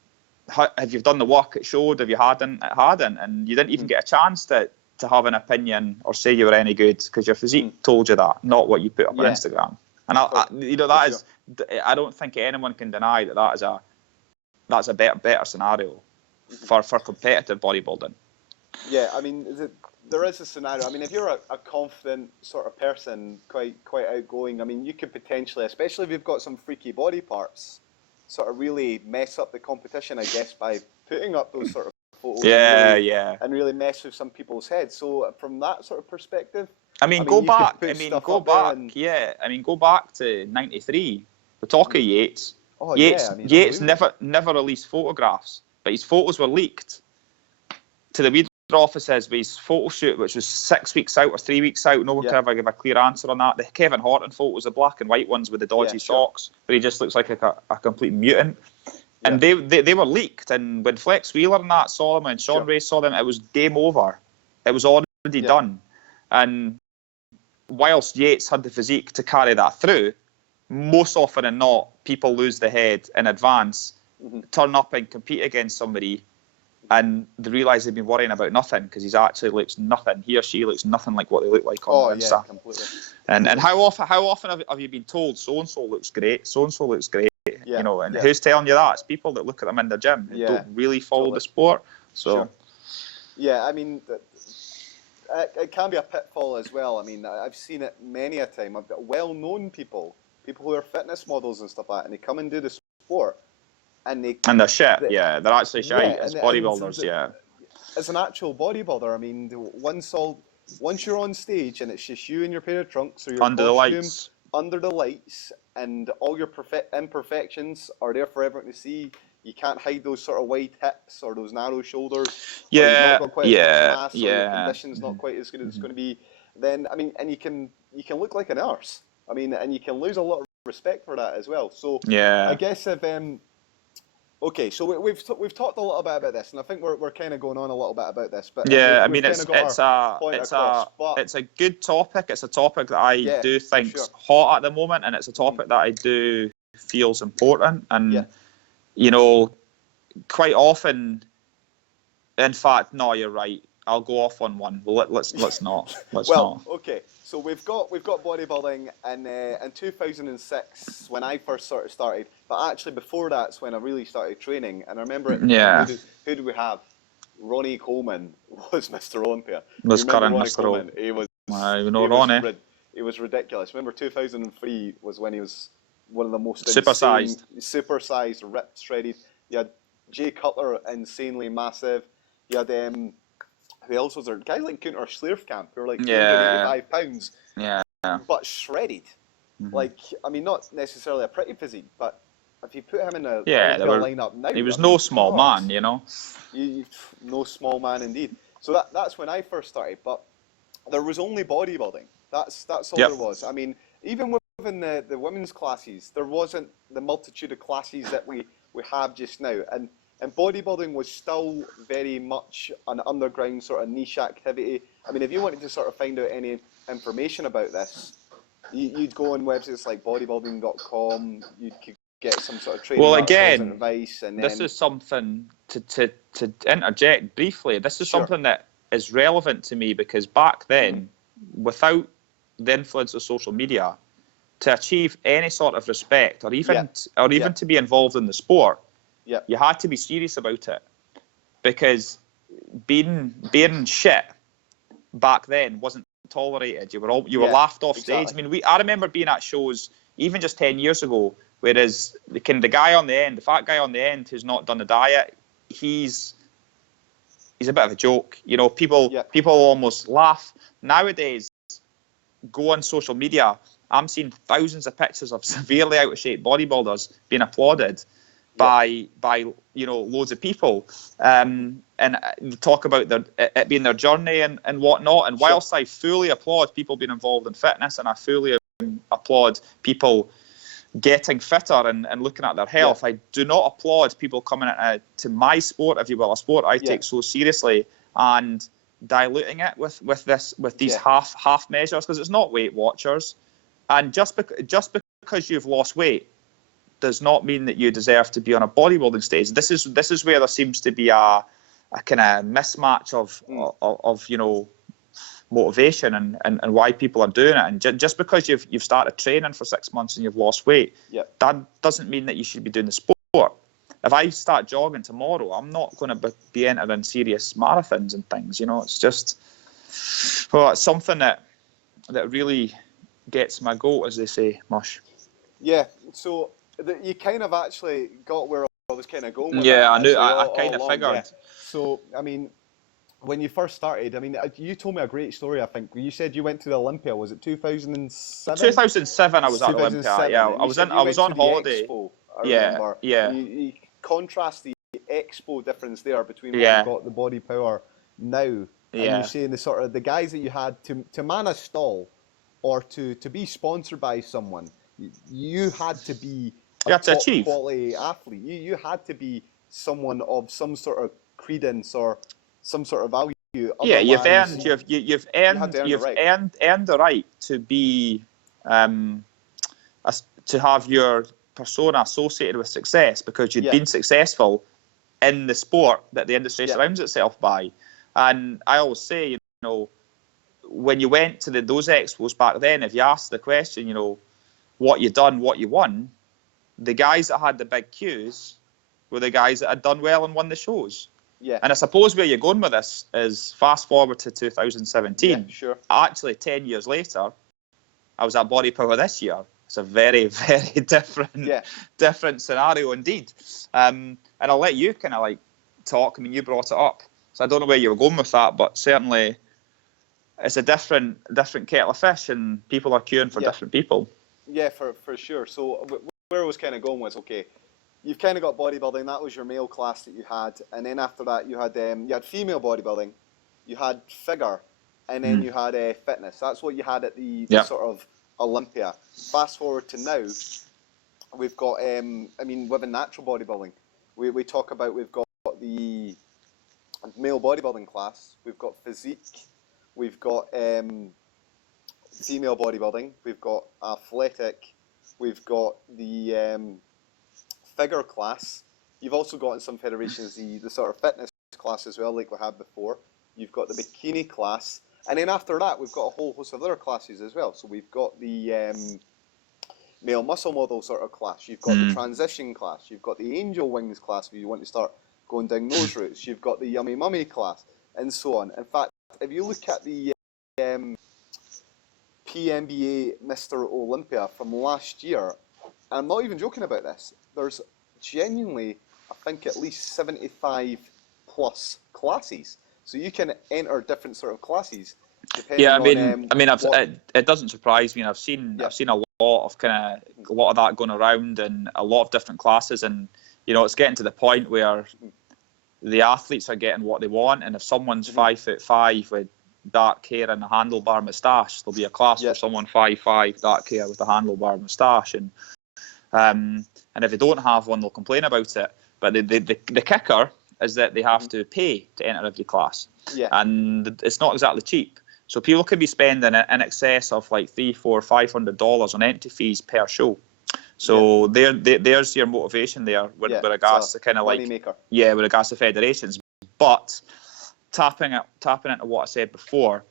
if you've done the work, it showed. If you hadn't, it hadn't, and you didn't even get a chance to have an opinion or say you were any good, because your physique told you that, not what you put up on Instagram. And I don't think anyone can deny that's a better scenario for competitive bodybuilding. Yeah, I mean, there is a scenario. I mean, if you're a confident sort of person, quite outgoing, I mean, you could potentially, especially if you've got some freaky body parts, sort of really mess up the competition, I guess, by putting up those sort of photos and really mess with some people's heads. So from that sort of perspective, go back to '93. We talk of Yates. Yates never released photographs, but his photos were leaked to the Weeder offices with his photo shoot, which was 6 weeks out or 3 weeks out. No one could ever give a clear answer on that. The Kevin Horton photos, the black and white ones with the dodgy socks, where he just looks like a complete mutant. And they were leaked. And when Flex Wheeler and that saw them, and Sean Ray saw them, it was game over. It was already done. And whilst Yates had the physique to carry that through, most often than not, people lose the head in advance, turn up and compete against somebody, and they realise they've been worrying about nothing, because he or she looks nothing like what they look like on Insta. Completely. And how often have you been told so-and-so looks great, so-and-so looks great, who's telling you that? It's people that look at them in the gym and don't really follow the sport. So, yeah, I mean, it can be a pitfall as well. I mean, I've seen it many a time. I've got well-known people who are fitness models and stuff like that, and they come and do the sport, and they're shit. They're actually shit as bodybuilders. As an actual bodybuilder, I mean, once you're on stage and it's just you and your pair of trunks or your under the lights, and all your imperfections are there for everyone to see. You can't hide those sort of wide hips or those narrow shoulders. Or you've not got quite as much mass, or your condition's not quite as good as it's going to be. Then, I mean, and you can look like an arse. I mean, and you can lose a lot of respect for that as well. So I guess if okay, so we've talked a little bit about this, and I think we're kind of going on a little bit about this. But it's a good topic. It's a topic that I do think's hot at the moment, and it's a topic that I do feels important. And quite often, in fact, no, you're right. I'll go off on one. Well, let's not. Okay. So we've got bodybuilding in 2006 when I first sort of started, but actually before that's when I really started training. And I remember who did we have? Ronnie Coleman was Mr. Olympia. Was current Mr. Coleman. He was. Ronnie. He was ridiculous. Remember 2003 was when he was one of the most supersized, ripped, shredded. You had Jay Cutler, insanely massive. You had who else was there? Guys like Gunter Schleifkamp, who are like Yeah. 285 pounds, Yeah. but shredded. Like, I mean, not necessarily a pretty physique, but if you put him in a Olympia lineup now, he was I mean, no small God, man, you know. No small man indeed. So that's when I first started, but there was only bodybuilding. That's all there was. I mean, even within the women's classes, there wasn't the multitude of classes that we have just now. And bodybuilding was still very much an underground sort of niche activity. I mean, if you wanted to sort of find out any information about this, you'd go on websites like bodybuilding.com, you could get some sort of training articles and advice. And this is something to interject briefly. This is something that is relevant to me because back then, without the influence of social media, to achieve any sort of respect or even to be involved in the sport, you had to be serious about it, because being shit back then wasn't tolerated. You were laughed off stage. I mean, I remember being at shows even just 10 years ago, whereas the guy on the end, the fat guy on the end who's not done the diet, he's a bit of a joke. You know, people almost laugh. Nowadays, go on social media, I'm seeing thousands of pictures of severely out of shape bodybuilders being applauded by loads of people, and talk about it being their journey and whatnot. And whilst I fully applaud people being involved in fitness, and I fully applaud people getting fitter and looking at their health, I do not applaud people coming to my sport, if you will, a sport I take so seriously, and diluting it with these half measures, because it's not Weight Watchers. And just because you've lost weight does not mean that you deserve to be on a bodybuilding stage. This is where there seems to be a kind of mismatch of motivation and why people are doing it. And just because you've started training for 6 months and you've lost weight, that doesn't mean that you should be doing the sport. If I start jogging tomorrow, I'm not going to be entering serious marathons and things. You know, it's just, well, it's something that really gets my goat, as they say, Mush. Yeah, so you kind of actually got where I was kind of going with that. I knew. I kind of figured. Yeah. So, I mean, when you first started, I mean, you told me a great story, I think. You said you went to the Olympia. Was it 2007? 2007, I was at Olympia. Yeah, I was on holiday. Expo, I remember. Yeah. And you contrast the expo difference there between what you've got the body power now. And you're saying the sort of the guys that you had to man a stall or to be sponsored by someone, you had to be a top quality athlete. You had to be someone of some sort of credence or some sort of value. Yeah, you've earned the right to be to have your persona associated with success, because you've been successful in the sport that the industry surrounds itself by. And I always say, you know, when you went to those expos back then, if you asked the question, you know, what you done, what you won, the guys that had the big queues were the guys that had done well and won the shows. Yeah. And I suppose where you're going with this is fast forward to 2017. Yeah, sure. Actually, 10 years later, I was at Body Power this year. It's a very, very different scenario indeed. And I'll let you kind of like talk. I mean, you brought it up, so I don't know where you were going with that, but certainly it's a different kettle of fish, and people are queuing for different people. Yeah, for sure. So where I was kind of going was, okay, you've kind of got bodybuilding. That was your male class that you had, and then after that you had female bodybuilding, you had figure, and then you had fitness. That's what you had at the sort of Olympia. Fast forward to now, we've got within natural bodybuilding, we talk about, we've got the male bodybuilding class, we've got physique, we've got female bodybuilding, we've got athletic, we've got the figure class. You've also got in some federations the sort of fitness class as well, like we had before. You've got the bikini class, and then after that we've got a whole host of other classes as well. So we've got the male muscle model sort of class, you've got the transition class, you've got the angel wings class where you want to start going down those routes, you've got the yummy mummy class, and so on. In fact, if you look at the PNBA Mr. Olympia from last year, and I'm not even joking about this, there's genuinely, I think, at least 75 plus classes. So you can enter different sort of classes depending Yeah, on. it doesn't surprise me. And I've seen a lot of that going around in a lot of different classes, and it's getting to the point where the athletes are getting what they want, and if someone's 5'5" with dark hair and a handlebar moustache, there'll be a class for someone 5'5", dark hair with a handlebar moustache, and if they don't have one, they'll complain about it. But the kicker is that they have to pay to enter every class, and it's not exactly cheap. So people could be spending in excess of like $300, $400, $500 on entry fees per show. So there's your motivation there with regards to kind of like maker. With regards to federations. But tapping into what I said before,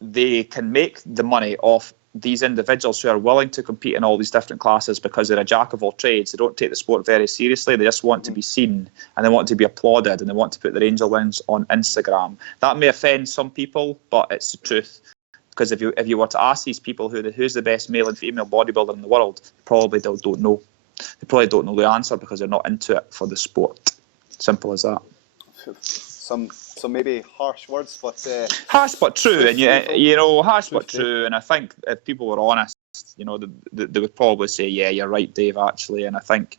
they can make the money off these individuals who are willing to compete in all these different classes because they're a jack of all trades. They don't take the sport very seriously. They just want to be seen, and they want to be applauded, and they want to put their angel wins on Instagram. That may offend some people, but it's the truth. Because if you were to ask these people who's the best male and female bodybuilder in the world, probably they don't know. They probably don't know the answer because they're not into it for the sport. Simple as that. Some maybe harsh words, but harsh but true, and harsh but true. And I think if people were honest, they would probably say, "Yeah, you're right, Dave." Actually, and I think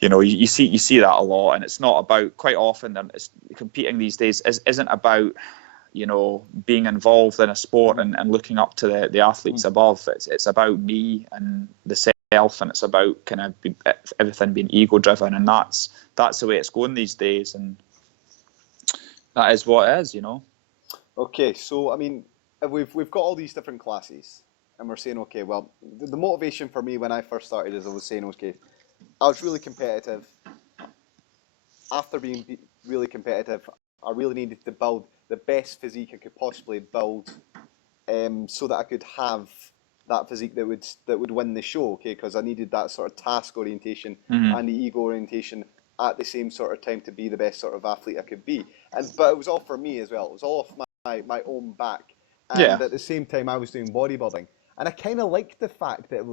you see that a lot, and it's not about, quite often, competing these days isn't about being involved in a sport and looking up to the athletes above. It's about me and the self, and it's about kind of everything being ego driven, and that's the way it's going these days, and that is what it is, Okay, so I mean, we've got all these different classes, and we're saying, okay, well, the motivation for me when I first started is I was saying, okay, I was really competitive. After being really competitive, I really needed to build the best physique I could possibly build, so that I could have that physique that would win the show, okay? Because I needed that sort of task orientation and the ego orientation at the same sort of time to be the best sort of athlete I could be. But it was all for me as well. It was all off my own back. And at the same time, I was doing bodybuilding, and I kind of liked the fact that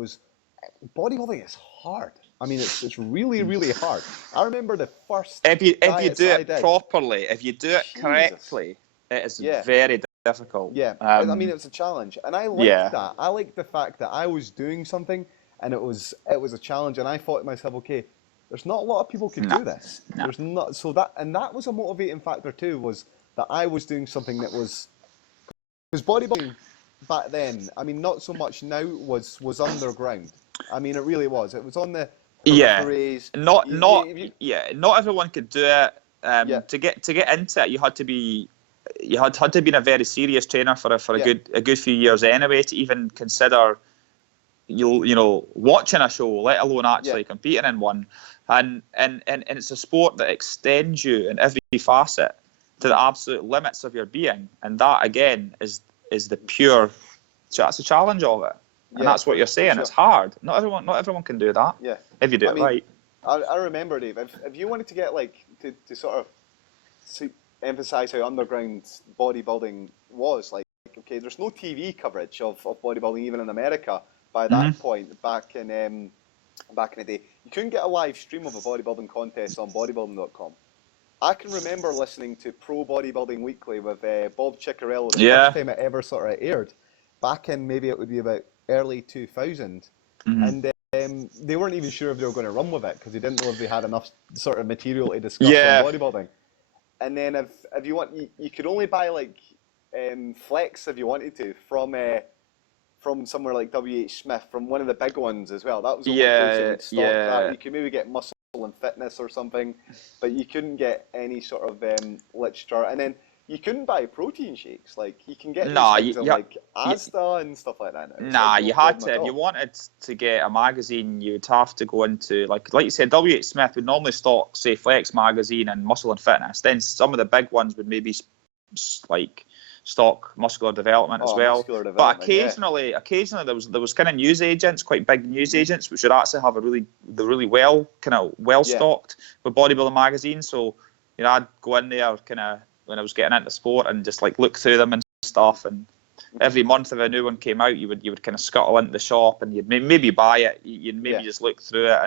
bodybuilding is hard. I mean, it's really, really hard. I remember the first if you do it did, properly, if you do it correctly, it is very difficult. Yeah, I mean, it was a challenge, and I liked that. I liked the fact that I was doing something, and it was a challenge, and I thought to myself, okay, there's not a lot of people who can do this. There's not, that was a motivating factor too, was that I was doing something that was, because bodybuilding back then, I mean, not so much now, was underground. I mean, it really was. It was on the peripheries. Not everyone could do it. To get into it, you had to be been a very serious trainer for a good few years anyway to even consider watching a show, let alone actually competing in one. And it's a sport that extends you in every facet to the absolute limits of your being, and that again is the pure. So that's the challenge of it, and that's what you're saying. Sure. It's hard. Not everyone can do that. Yeah, if you do it right. I remember, Dave, if you wanted to get to sort of emphasize how underground bodybuilding was, okay, there's no TV coverage of bodybuilding even in America by that point. Back in the day, you couldn't get a live stream of a bodybuilding contest on bodybuilding.com. I can remember listening to Pro Bodybuilding Weekly with Bob Ciccarello the first time it ever sort of aired, back in, maybe it would be about early 2000, and they weren't even sure if they were going to run with it because they didn't know if they had enough sort of material to discuss on bodybuilding. And then if you want, you could only buy flex if you wanted to from somewhere like W.H. Smith, from one of the big ones as well. That was the only place that would stock that. You could maybe get Muscle and Fitness or something, but you couldn't get any sort of literature. And then you couldn't buy protein shakes. You can get these things in Asda and stuff like that. You had to. If you wanted to get a magazine, you'd have to go into, like you said, W.H. Smith would normally stock, say, Flex magazine and Muscle and Fitness. Then some of the big ones would maybe stock Muscular Development as well. But occasionally there was kind of news agents, quite big news agents, which would actually have really well stocked with bodybuilding magazines. So I'd go in there kind of when I was getting into sport and just look through them and stuff. And every month if a new one came out, you would kind of scuttle into the shop and you'd maybe buy it. You'd maybe just look through it,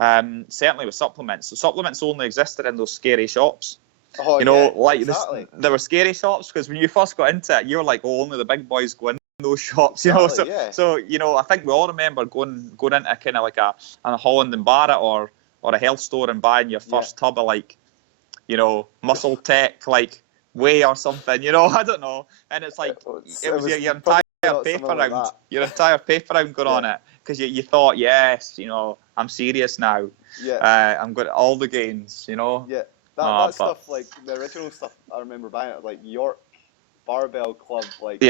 certainly with supplements. So supplements only existed in those scary shops. Oh, You know, yeah, like exactly. there were scary shops because when you first got into it, you were like, oh, only the big boys go in those shops. Exactly, You know, yeah. so you know, I think we all remember going into kind of like a Holland and Barrett or a health store and buying your first tub of like, you know, Muscle Tech like whey or something. You know, I don't know, and it's like it was your entire paper round, like your entire paper round going on it because you thought, yes, you know, I'm serious now. Yeah. I'm good at all the gains. You know. Yeah. That stuff, like the original stuff, I remember buying it like York Barbell Club, like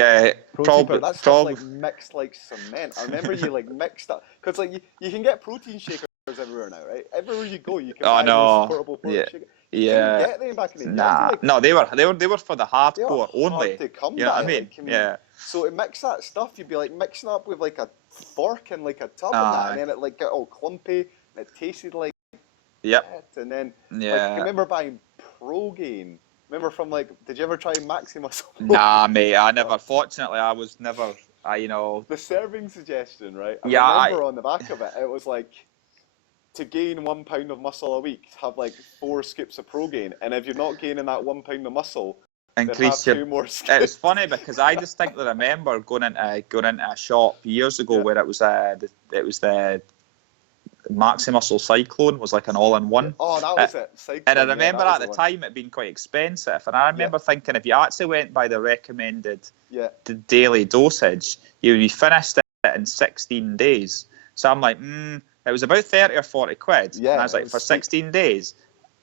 protein powder. That stuff like mixed like cement. I remember you like mixed up because like you can get protein shakers everywhere now, right? Everywhere you go, you can buy those portable protein shakers. You couldn't get them back in the day. Nah, no, they were for the hardcore only. Hard to come you know by, what I mean? Like, so to mix that stuff, you'd be like mixing up with like a fork and like a tub and that, and then it like got all clumpy and it tasted like. And then like I remember buying Pro-Gain. Remember from like, did you ever try Maximus? Nah, mate, I never. Fortunately, I was never. You know. The serving suggestion, right? I remember on the back of it, it was like to gain 1 pound of muscle a week, have like 4 scoops of Pro-Gain, and if you're not gaining that 1 pound of muscle, increase your 2 more scoops. It's funny because I distinctly remember going into a shop years ago where it was the Maximuscle Cyclone was like an all-in-one. Oh, that was it. Cyclone, and I remember at the time it being quite expensive. And I remember thinking if you actually went by the recommended the daily dosage, you would be finished it in 16 days. So I'm like, it was about 30 or 40 quid. Yeah, and I was like, for 16 days?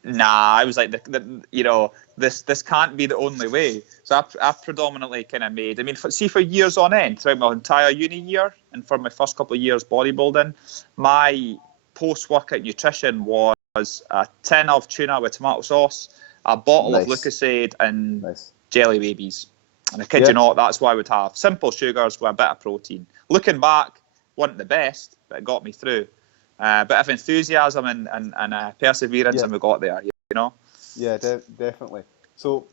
Nah, I was like, you know, this can't be the only way. So I predominantly kind of made, I mean, for years on end, throughout my entire uni year and for my first couple of years bodybuilding, my post-workout nutrition was a tin of tuna with tomato sauce, a bottle of Lucozade and jelly babies. And I kid you not, that's what I would have. Simple sugars with a bit of protein. Looking back, wasn't the best, but it got me through. Bit of enthusiasm and perseverance, and we got there, you know? Yeah, definitely. So,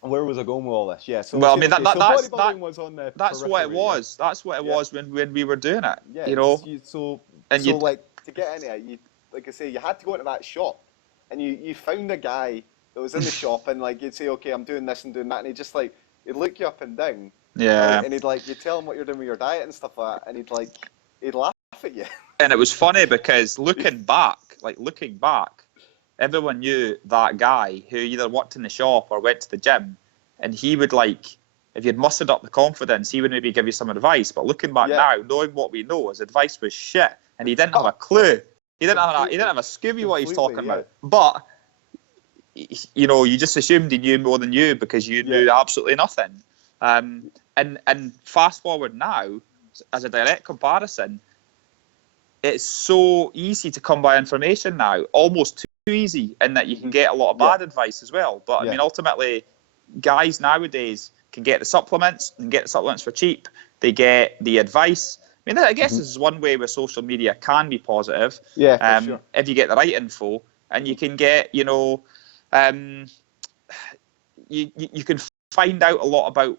where was I going with all this? Yeah, so well, I mean, bodybuilding was on the that's what it was. That's what it was when we were doing it, you know? So like, to get into it, you, like I say, you had to go into that shop, and you found a guy that was in the shop, and like, you'd say, okay, I'm doing this and doing that, and he'd just like, he'd look you up and down. Yeah. Right? And he'd like, you'd tell him what you're doing with your diet and stuff like that, and he'd laugh at you. And it was funny because looking back, everyone knew that guy who either worked in the shop or went to the gym, and he would like, if you'd mustered up the confidence, he would maybe give you some advice. But looking back now, knowing what we know, his advice was shit, and he didn't have a clue. He didn't have a Scooby what he's talking about. But you know, you just assumed he knew more than you because you knew absolutely nothing. And fast forward now, as a direct comparison, it's so easy to come by information now, almost too easy, in that you can get a lot of bad advice as well. But I mean, ultimately, guys nowadays can get the supplements and get the supplements for cheap. They get the advice. I mean, I guess this is one way where social media can be positive. Yeah, for sure. If you get the right info, and you can get, you know, you can find out a lot about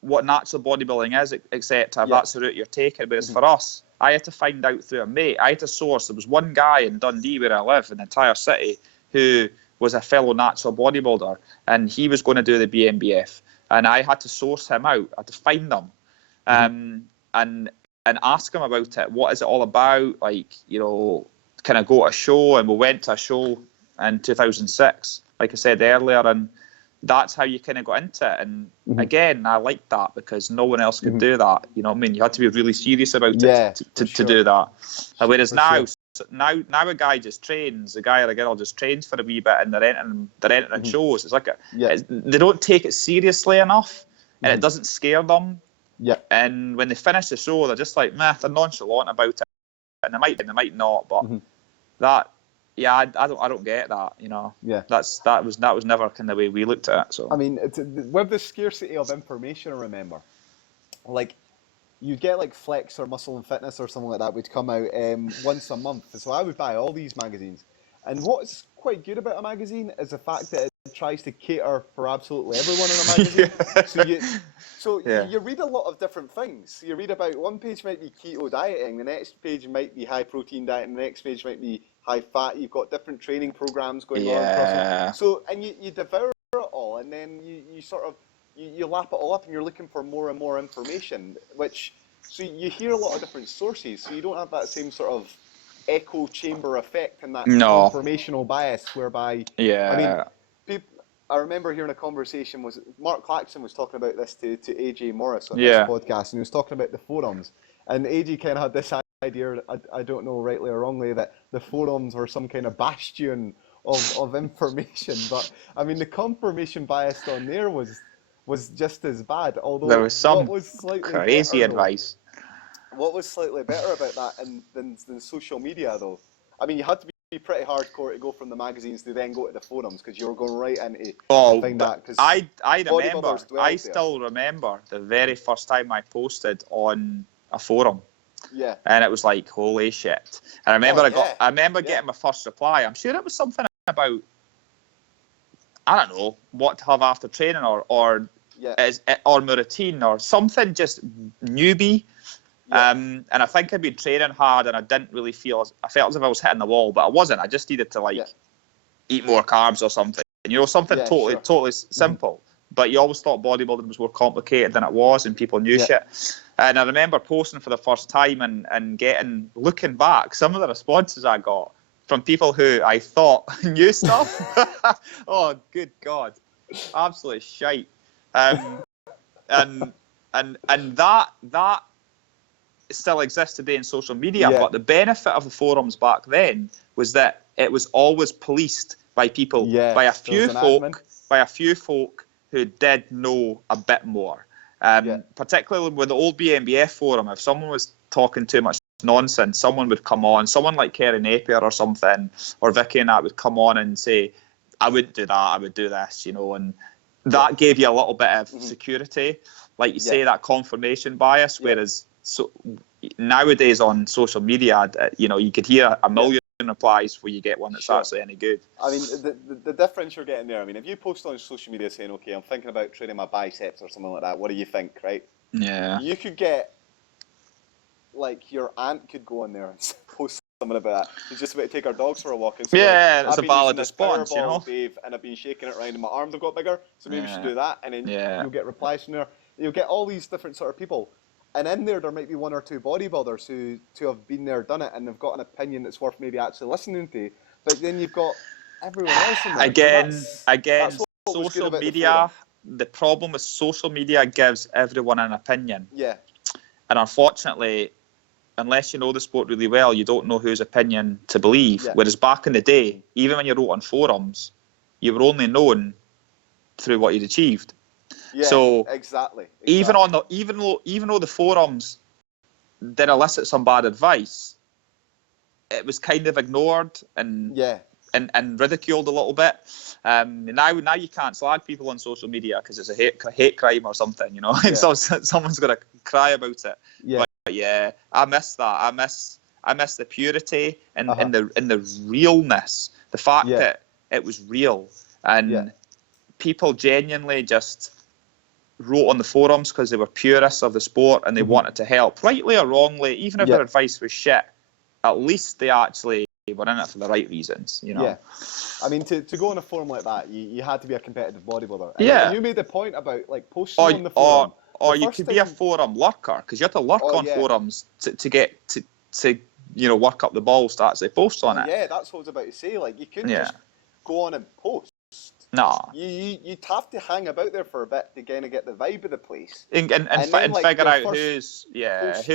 what natural bodybuilding is, etc. If that's the route you're taking. Whereas for us, I had to find out through a mate. I had to source. There was one guy in Dundee where I live, in the entire city, who was a fellow natural bodybuilder, and he was going to do the BMBF. And I had to source him out. I had to find them, and ask him about it. What is it all about? Like, you know, can I go to a show? And we went to a show in 2006, like I said earlier, and that's how you kind of got into it. And again, I liked that because no one else could do that. You know what I mean? You had to be really serious about it to do that. Whereas now a guy just trains, a guy or a girl just trains for a wee bit, and they're entering shows. It's like they don't take it seriously enough, and it doesn't scare them. Yeah. And when they finish the show, they're just like, meh, they're nonchalant about it, and they might not, but that. Yeah, I don't get that, you know. Yeah. That was never kind of the way we looked at it. So I mean, with the scarcity of information, I remember, like, you'd get like Flex or Muscle and Fitness or something like that would come out once a month. So I would buy all these magazines. And what's quite good about a magazine is the fact that it tries to cater for absolutely everyone in a magazine. So you read a lot of different things. You read about, one page might be keto dieting, the next page might be high protein diet, and the next page might be high fat. You've got different training programs going on Yeah. across. So, and you devour it all, and then you sort of you lap it all up, and you're looking for more and more information. So you hear a lot of different sources, so you don't have that same sort of echo chamber effect and that No. confirmational bias whereby, Yeah. I mean, I remember hearing a conversation, was Mark Claxton was talking about this to AJ Morris on his podcast, and he was talking about the forums, and AJ kind of had this idea, I don't know rightly or wrongly, that the forums were some kind of bastion of information, but I mean the confirmation bias on there was just as bad, although There was some what was slightly crazy better, advice. What was slightly better about that than social media, though? I mean, you had to be pretty hardcore to go from the magazines to then go to the forums, because you were going right into the thing that. Cause I remember, I there. still remember the very first time I posted on a forum. Yeah. And it was like, holy shit. And I remember getting my first reply. I'm sure it was something about, I don't know, what to have after training or my routine or something, just newbie. Yeah. And I think I'd been training hard and I didn't really I felt as if I was hitting the wall, but I wasn't. I just needed to eat more carbs or something. You know, something totally simple. Mm-hmm. But you always thought bodybuilding was more complicated than it was, and people knew shit. And I remember posting for the first time and looking back, some of the responses I got from people who I thought knew stuff. Oh, good God. Absolute shite. And that still exists today in social media, but the benefit of the forums back then was that it was always policed by people, by a few folk who did know a bit more. Particularly with the old BNBF forum, if someone was talking too much nonsense, someone would come on, someone like Kerry Napier or something, or Vicky and that would come on and say, I wouldn't do that, I would do this, you know, and that gave you a little bit of security, like you say, that confirmation bias, whereas nowadays on social media, you know, you could hear a million replies before you get one that's actually any good. I mean, the difference you're getting there, I mean, if you post on social media saying, okay, I'm thinking about training my biceps or something like that, what do you think, right? Yeah. You could get, like, your aunt could go on there and post something about that. She's just about to take our dogs for a walk. And so, it's a valid response, you know? Dave, and I've been shaking it around and my arms have got bigger, so maybe we should do that. And then you'll get replies from there. You'll get all these different sort of people. And in there might be one or two bodybuilders who have been there, done it, and have got an opinion that's worth maybe actually listening to. But then you've got everyone else in there. Again, social media, the problem with social media gives everyone an opinion. Yeah. And unfortunately, unless you know the sport really well, you don't know whose opinion to believe. Yeah. Whereas back in the day, even when you wrote on forums, you were only known through what you'd achieved. Yeah, so exactly. Even though the forums did elicit some bad advice, it was kind of ignored and ridiculed a little bit. Now you can't slag people on social media because it's a hate crime or something, you know. Yeah. So someone's going to cry about it. Yeah. But yeah, I miss that. I miss the purity and the realness. The fact that it was real and people genuinely just wrote on the forums because they were purists of the sport and they wanted to help, rightly or wrongly. Even if their advice was shit, at least they actually were in it for the right reasons, you know. Yeah, I mean, to go on a forum like that, you had to be a competitive bodybuilder. And you made the point about like posting on the forum, or you could be a forum lurker because you have to lurk on forums to get to you know, work up the balls to actually post on it. Yeah, that's what I was about to say. Like, you couldn't just go on and post. No. You'd have to hang about there for a bit to kind of get the vibe of the place. And figure out who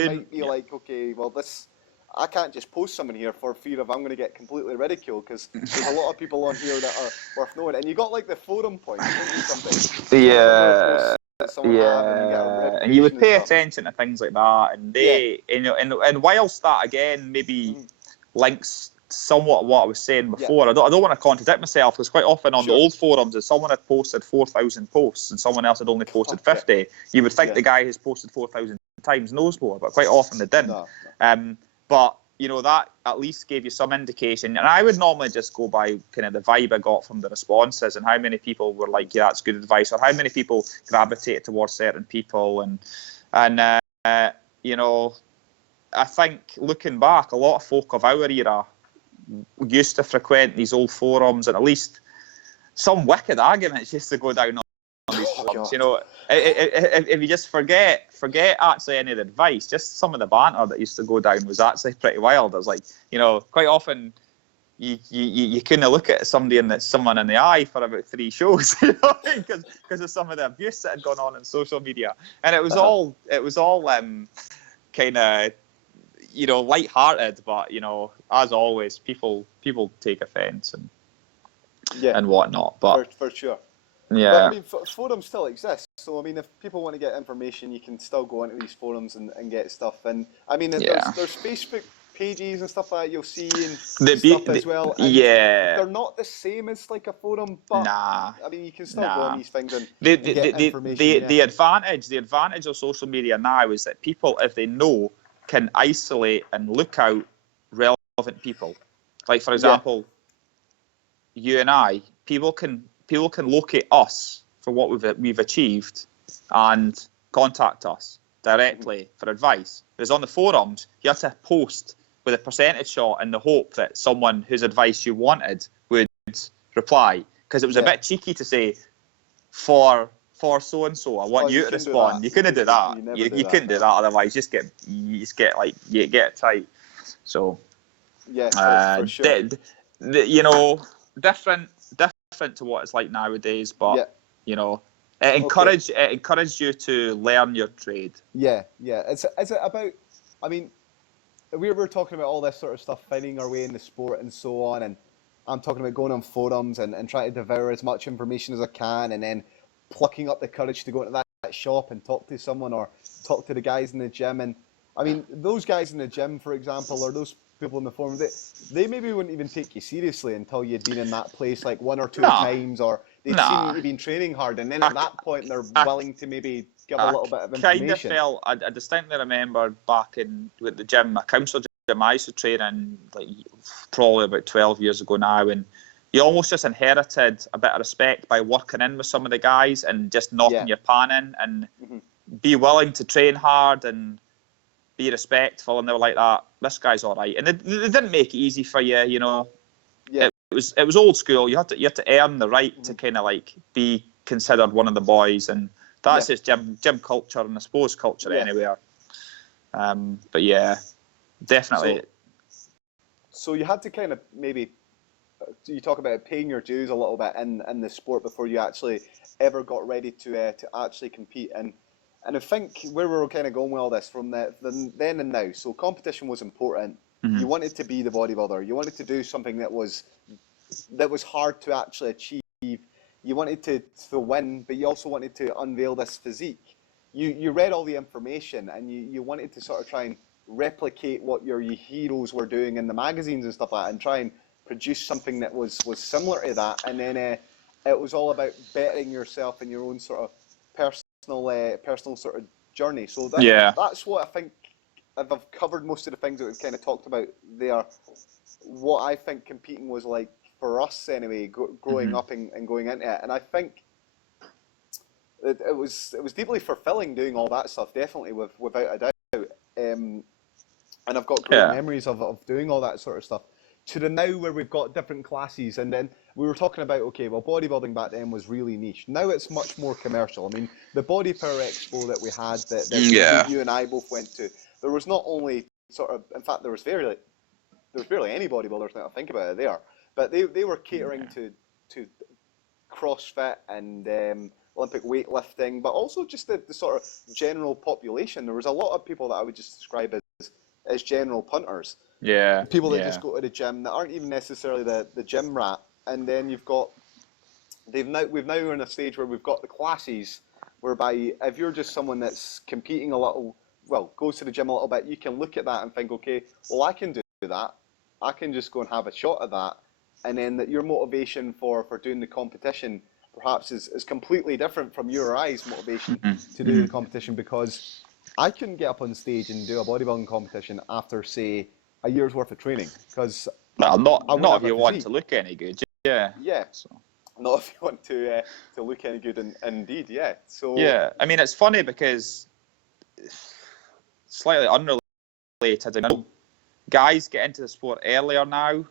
might be like, okay, well, I can't just post someone here for fear of I'm going to get completely ridiculed because there's a lot of people on here that are worth knowing. And you got like the forum point, something. Yeah. And you would pay attention to things like that, and and whilst that again maybe links somewhat what I was saying before, I don't want to contradict myself because quite often on the old forums, if someone had posted 4,000 posts and someone else had only posted 50, you would think the guy who's posted 4,000 times knows more, but quite often they didn't. No. But you know, that at least gave you some indication, and I would normally just go by kind of the vibe I got from the responses and how many people were like, yeah, that's good advice, or how many people gravitated towards certain people, and you know, I think looking back, a lot of folk of our era used to frequent these old forums, and at least some wicked arguments used to go down on these forums. You know, if you just forget actually any of the advice, just some of the banter that used to go down was actually pretty wild. It was like, you know, quite often you couldn't look at someone in the eye for about 3 shows, you know, because of some of the abuse that had gone on in social media, and it was all kind of, you know, light-hearted, but, you know, as always, people take offence and whatnot. But for sure. Yeah. But I mean, forums still exist. So I mean, if people want to get information, you can still go into these forums and get stuff. And I mean, there's Facebook pages and stuff like that you'll see and stuff as well. And they're not the same as like a forum, but I mean, you can still go on these things and get information. The advantage of social media now is that people, if they know, can isolate and look out relevant people. Like, for example, you and I, people can locate us for what we've achieved and contact us directly for advice. Whereas on the forums, you have to post with a percentage shot in the hope that someone whose advice you wanted would reply. Because it was a bit cheeky to say, for so-and-so, I want you to respond. You couldn't do that. You couldn't do that, otherwise you get tight. So, for sure. You know, different to what it's like nowadays, but you know, it encouraged you to learn your trade. Is it about, I mean, we were talking about all this sort of stuff, finding our way in the sport and so on, and I'm talking about going on forums and trying to devour as much information as I can, and then plucking up the courage to go into that shop and talk to someone or talk to the guys in the gym. And I mean, those guys in the gym, for example, or those people in the forum, they maybe wouldn't even take you seriously until you'd been in that place like 1 or 2 times, or they'd seen you'd been training hard, and then at that point they're willing to maybe give a little bit of information. I distinctly remember back with the gym, a council gym I used to train in, like probably about 12 years ago now, and you almost just inherited a bit of respect by working in with some of the guys and just knocking your pan in and be willing to train hard and be respectful, and they were like, that this guy's all right, and they didn't make it easy for you, you know. It was old school. You had to earn the right to kind of like be considered one of the boys, and that's just gym culture, and I suppose culture anywhere. But yeah, definitely. So you had to kind of maybe, you talk about paying your dues a little bit in the sport before you actually ever got ready to actually compete. And I think where we were kind of going with all this from then and now. So competition was important. You wanted to be the bodybuilder. You wanted to do something that was hard to actually achieve. You wanted to win, but you also wanted to unveil this physique. You read all the information, and you wanted to sort of try and replicate what your heroes were doing in the magazines and stuff like that, and try and produce something that was similar to that. And then it was all about bettering yourself in your own sort of personal sort of journey. So that's what I think. If I've covered most of the things that we've kind of talked about there, what I think competing was like for us anyway, growing up and going into it. And I think it was deeply fulfilling doing all that stuff, definitely, without a doubt. And I've got great memories of doing all that sort of stuff. To the now where we've got different classes, and then we were talking about, okay, well, bodybuilding back then was really niche. Now it's much more commercial. I mean, the Body Power Expo that we had, that you and I both went to, there was not only sort of, in fact, there was barely any bodybuilders now I think about it there, but they were catering to CrossFit and Olympic weightlifting, but also just the sort of general population. There was a lot of people that I would just describe as general punters. Yeah. People that just go to the gym that aren't even necessarily the gym rat. And then we've now in a stage where we've got the classes whereby if you're just someone that's competing a little, well, goes to the gym a little bit, you can look at that and think, okay, well, I can do that. I can just go and have a shot at that. And then that your motivation for doing the competition perhaps is completely different from your or I's motivation to do the competition, because I couldn't get up on stage and do a bodybuilding competition after, say, a year's worth of training, because not if you want to look any good. So. Not if you want to look any good, indeed. So I mean, it's funny because slightly unrelated. I know guys get into the sport earlier now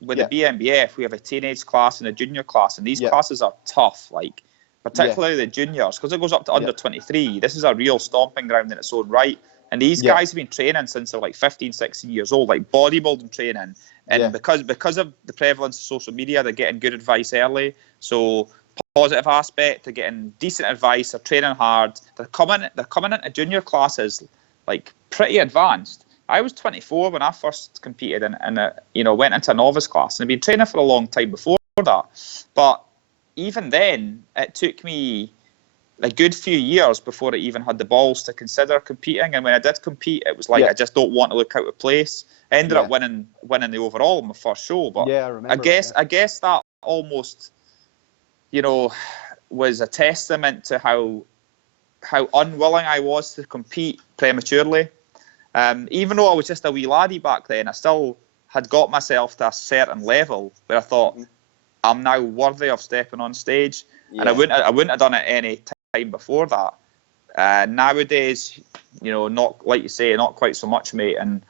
with the BMBF, we have a teenage class and a junior class, and these classes are tough, like particularly the juniors, because it goes up to under 23. This is a real stomping ground in its own right. And these guys have been training since they're like 15, 16 years old, like bodybuilding training. And because of the prevalence of social media, they're getting good advice early. So positive aspect, they're getting decent advice, they're training hard. They're coming into junior classes like pretty advanced. I was 24 when I first competed and went into a novice class, and I've been training for a long time before that. But even then, it took me a good few years before I even had the balls to consider competing. And when I did compete, it was like I just don't want to look out of place. I ended up winning the overall in my first show. But I remember. I guess that almost, was a testament to how unwilling I was to compete prematurely. Even though I was just a wee laddie back then, I still had got myself to a certain level where I thought, I'm now worthy of stepping on stage. And I wouldn't have done it any time before that. Nowadays, not like you say, not quite so much, mate. And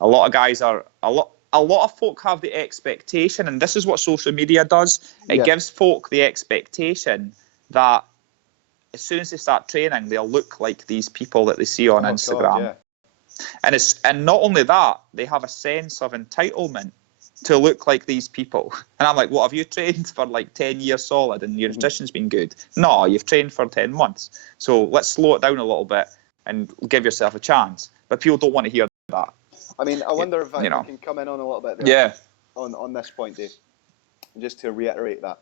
a lot of guys are a lot of folk have the expectation, and this is what social media does. It gives folk the expectation that as soon as they start training, they'll look like these people that they see on Instagram. God, and not only that, they have a sense of entitlement to look like these people. And I'm like, what, have you trained for like 10 years solid and your nutrition's been good? No, you've trained for 10 months. So let's slow it down a little bit and give yourself a chance. But people don't want to hear that. I mean, I wonder if I can come in on a little bit there on this point, Dave. Just to reiterate that.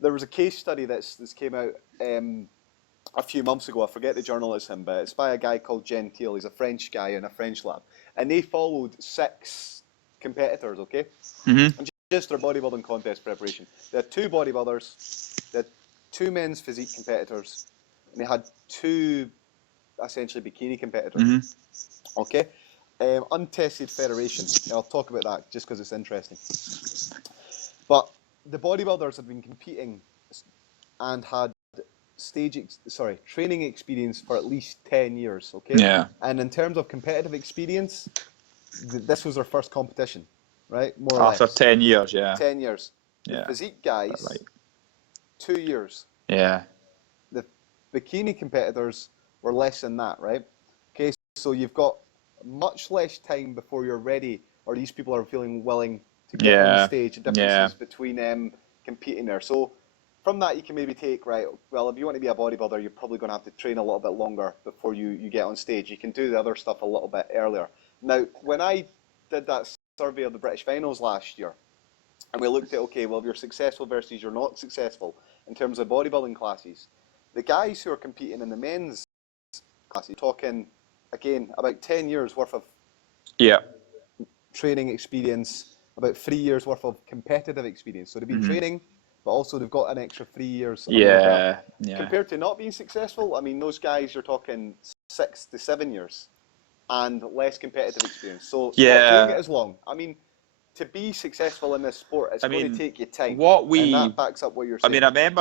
There was a case study that's came out a few months ago. I forget the journal it's in, but it's by a guy called Gentile. He's a French guy in a French lab. And they followed 6 competitors, okay? And just their bodybuilding contest preparation. They had 2 bodybuilders, they had 2 men's physique competitors, and they had 2 essentially bikini competitors. Okay? Untested federation. I'll talk about that just because it's interesting. But the bodybuilders had been competing and had training experience for at least 10 years, okay? Yeah. And in terms of competitive experience, this was their first competition, right? More or less. After 10 years, 10 years. The physique guys, 2 years. Yeah. The bikini competitors were less than that, right? Okay, so you've got much less time before you're ready, or these people are feeling willing to get on the stage. The differences between competing there. So from that, you can maybe take, right, well, if you want to be a bodybuilder, you're probably going to have to train a little bit longer before you get on stage. You can do the other stuff a little bit earlier. Now, when I did that survey of the British finals last year, and we looked at, okay, well, if you're successful versus you're not successful in terms of bodybuilding classes, the guys who are competing in the men's classes, talking, again, about 10 years worth of training experience, about 3 years worth of competitive experience. So they've been training, but also they've got an extra 3 years under their belt. Compared to not being successful, I mean, those guys, you're talking 6 to 7 years and less competitive experience. So not doing it as long. I mean, to be successful in this sport, it's going to take you time. And that backs up what you're saying. I mean, I remember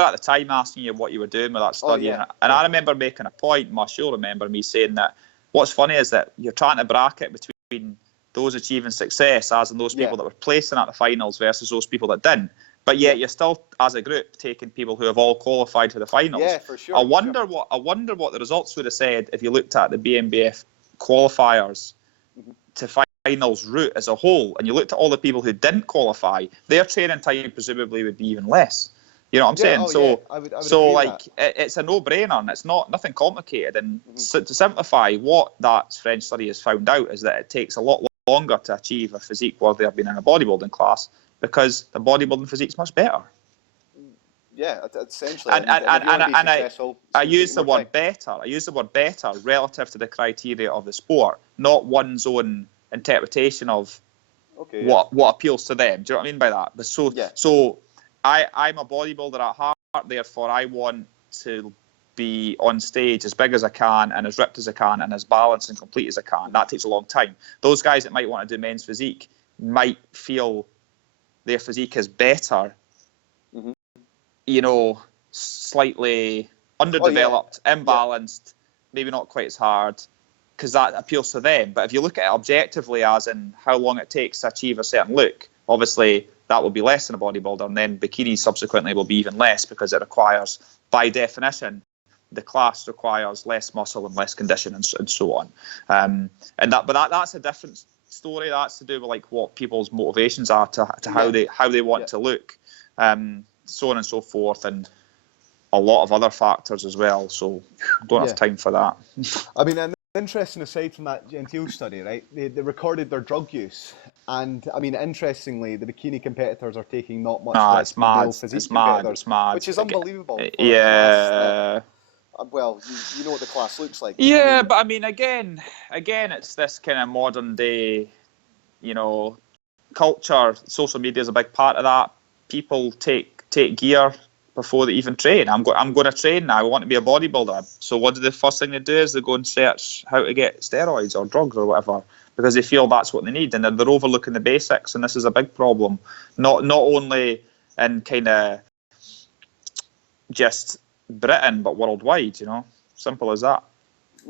at the time asking you what you were doing with that study, and I remember making a point, Mush, you'll remember me saying that what's funny is that you're trying to bracket between those achieving success, as in those people that were placing at the finals versus those people that didn't. But yet you're still, as a group, taking people who have all qualified for the finals. Yeah, for sure. I wonder what the results would have said if you looked at the BMBF qualifiers to finals route as a whole, and you looked at all the people who didn't qualify. Their training time presumably would be even less. You know what I'm saying? I would it's a no-brainer, and it's nothing complicated. And to simplify, what that French study has found out is that it takes a lot longer to achieve a physique worthy of being in a bodybuilding class because the bodybuilding physique's much better. Yeah, essentially. And I use the word better. I use the word better relative to the criteria of the sport, not one's own interpretation of what appeals to them. Do you know what I mean by that? But so I'm a bodybuilder at heart, therefore I want to be on stage as big as I can and as ripped as I can and as balanced and complete as I can. That takes a long time. Those guys that might want to do men's physique might feel their physique is better, slightly underdeveloped, imbalanced, maybe not quite as hard. because that appeals to them. But if you look at it objectively, as in how long it takes to achieve a certain look, obviously that will be less than a bodybuilder, and then bikinis subsequently will be even less, because it requires, by definition, the class requires less muscle and less condition, and so on. But that's a different story. That's to do with like what people's motivations are to how they want to look, so on and so forth, and a lot of other factors as well. So don't have time for that. I mean, an interesting aside from that Gentile study, right? They recorded their drug use, and I mean, interestingly, the bikini competitors are taking not much less than the male physique competitors, it's mad, which is unbelievable. Well, you know what the class looks like. Yeah, I mean, but I mean, again, it's this kind of modern day, culture. Social media is a big part of that. People take gear before they even train. I'm going to train now. I want to be a bodybuilder. So what do the first thing they do is they go and search how to get steroids or drugs or whatever, because they feel that's what they need, and they're overlooking the basics. And this is a big problem, not only in kind of just Britain, but worldwide. Simple as that.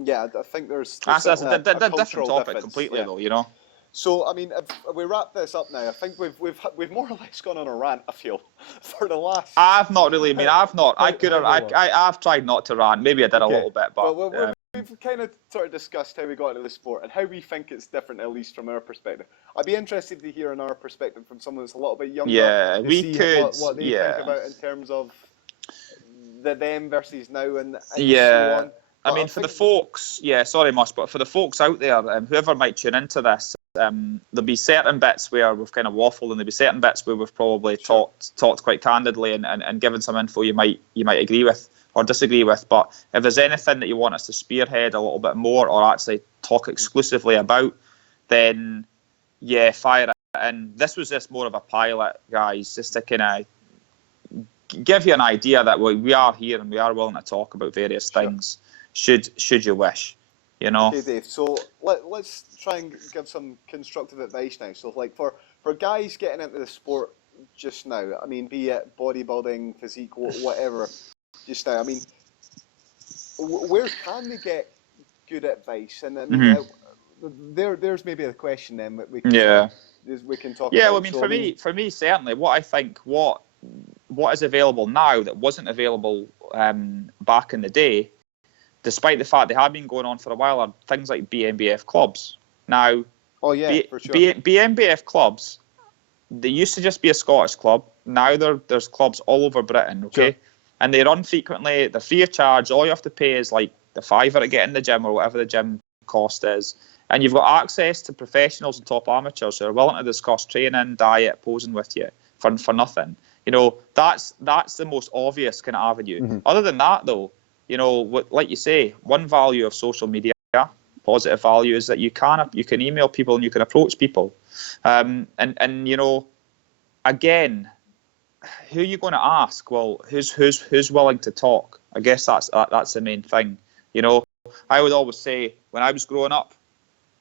Yeah, I think there's that's a different topic completely, though. So, I mean, if we wrap this up now, I think we've more or less gone on a rant, I feel, for the last... I've not really, I've not. I've tried not to rant. Maybe I did a little bit, but... Well, we've kind of sort of discussed how we got into the sport and how we think it's different, at least from our perspective. I'd be interested to hear another perspective from someone that's a little bit younger. Yeah, we could... What they think about in terms of the them versus now and so on. I mean, for the folks, sorry, Mush, but for the folks out there, whoever might tune into this, there'll be certain bits where we've kind of waffled, and there'll be certain bits where we've probably talked quite candidly and given some info you might agree with or disagree with. But if there's anything that you want us to spearhead a little bit more or actually talk exclusively about, then fire it in. This was just more of a pilot, guys, just to kind of give you an idea that we are here and we are willing to talk about various things. Should you wish, Okay, Dave. So let's try and give some constructive advice now. So, like for guys getting into the sport just now, I mean, be it bodybuilding, physique, whatever, just now. I mean, where can they get good advice? And I mean, there's maybe a question then that we can we can talk. Yeah, about. Well, I mean, for me, certainly, what I think what is available now that wasn't available back in the day, despite the fact they have been going on for a while, are things like BMBF clubs. Now, for sure. BMBF clubs, they used to just be a Scottish club. Now there's clubs all over Britain, okay? Sure. And they run frequently. They're free of charge. All you have to pay is like the $5 to get in the gym or whatever the gym cost is. And you've got access to professionals and top amateurs who are willing to discuss training, diet, posing with you for nothing. That's the most obvious kind of avenue. Mm-hmm. Other than that, though, like you say, one value of social media, positive value, is that you can email people and you can approach people. And again, who are you going to ask? Well, who's willing to talk? I guess that's the main thing. I would always say when I was growing up,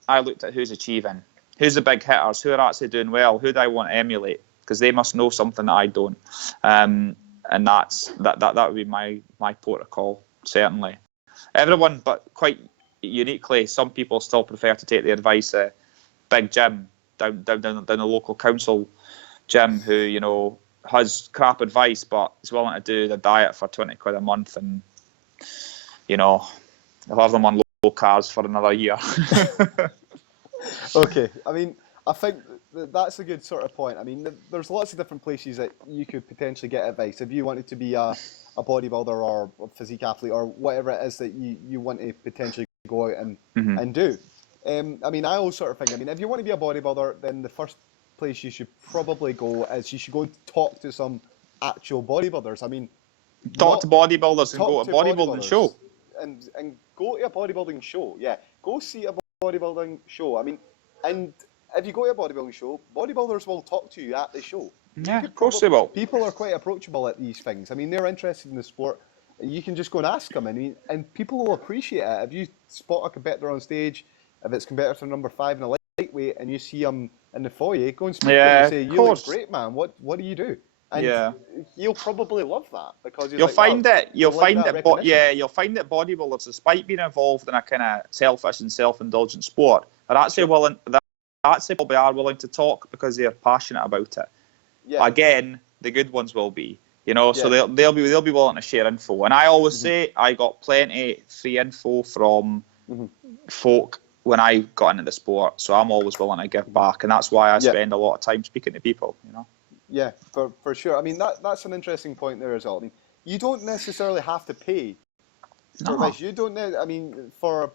I looked at who's achieving, who's the big hitters, who are actually doing well, who do I want to emulate, because they must know something that I don't. And that would be my port of call. Certainly, everyone, but quite uniquely, some people still prefer to take the advice of big gym down the local council gym who has crap advice but is willing to do the diet for £20 a month and have them on low carbs for another year. Okay, I mean, I think that's a good sort of point. I mean, there's lots of different places that you could potentially get advice if you wanted to be a bodybuilder or a physique athlete or whatever it is that you want to potentially go out and do. I mean, I always sort of think, I mean, if you want to be a bodybuilder, then the first place you should probably go is you should go and talk to some actual bodybuilders. I mean, talk to bodybuilders and go to a bodybuilding show. And go to a bodybuilding show, Go see a bodybuilding show. I mean, and if you go to a bodybuilding show, bodybuilders will talk to you at the show. Yeah, of course they will. People are quite approachable at these things. I mean, they're interested in the sport. You can just go and ask them. I mean, and people will appreciate it. If you spot a competitor on stage, if it's competitor number 5 in a lightweight, and you see them in the foyer, go and speak to them and say, "You look great, man. What do you do?" And you'll probably love that because you'll find that recognition. you'll find that bodybuilders, despite being involved in a kind of selfish and self-indulgent sport, are actually probably are willing to talk because they're passionate about it. Yeah. Again, the good ones will be, so they'll be willing to share info. And I always say I got plenty free info from folk when I got into the sport, so I'm always willing to give back, and that's why I spend a lot of time speaking to people. Yeah, for sure. I mean, that's an interesting point there as well. I mean, you don't necessarily have to pay for advice. You don't know. I mean, for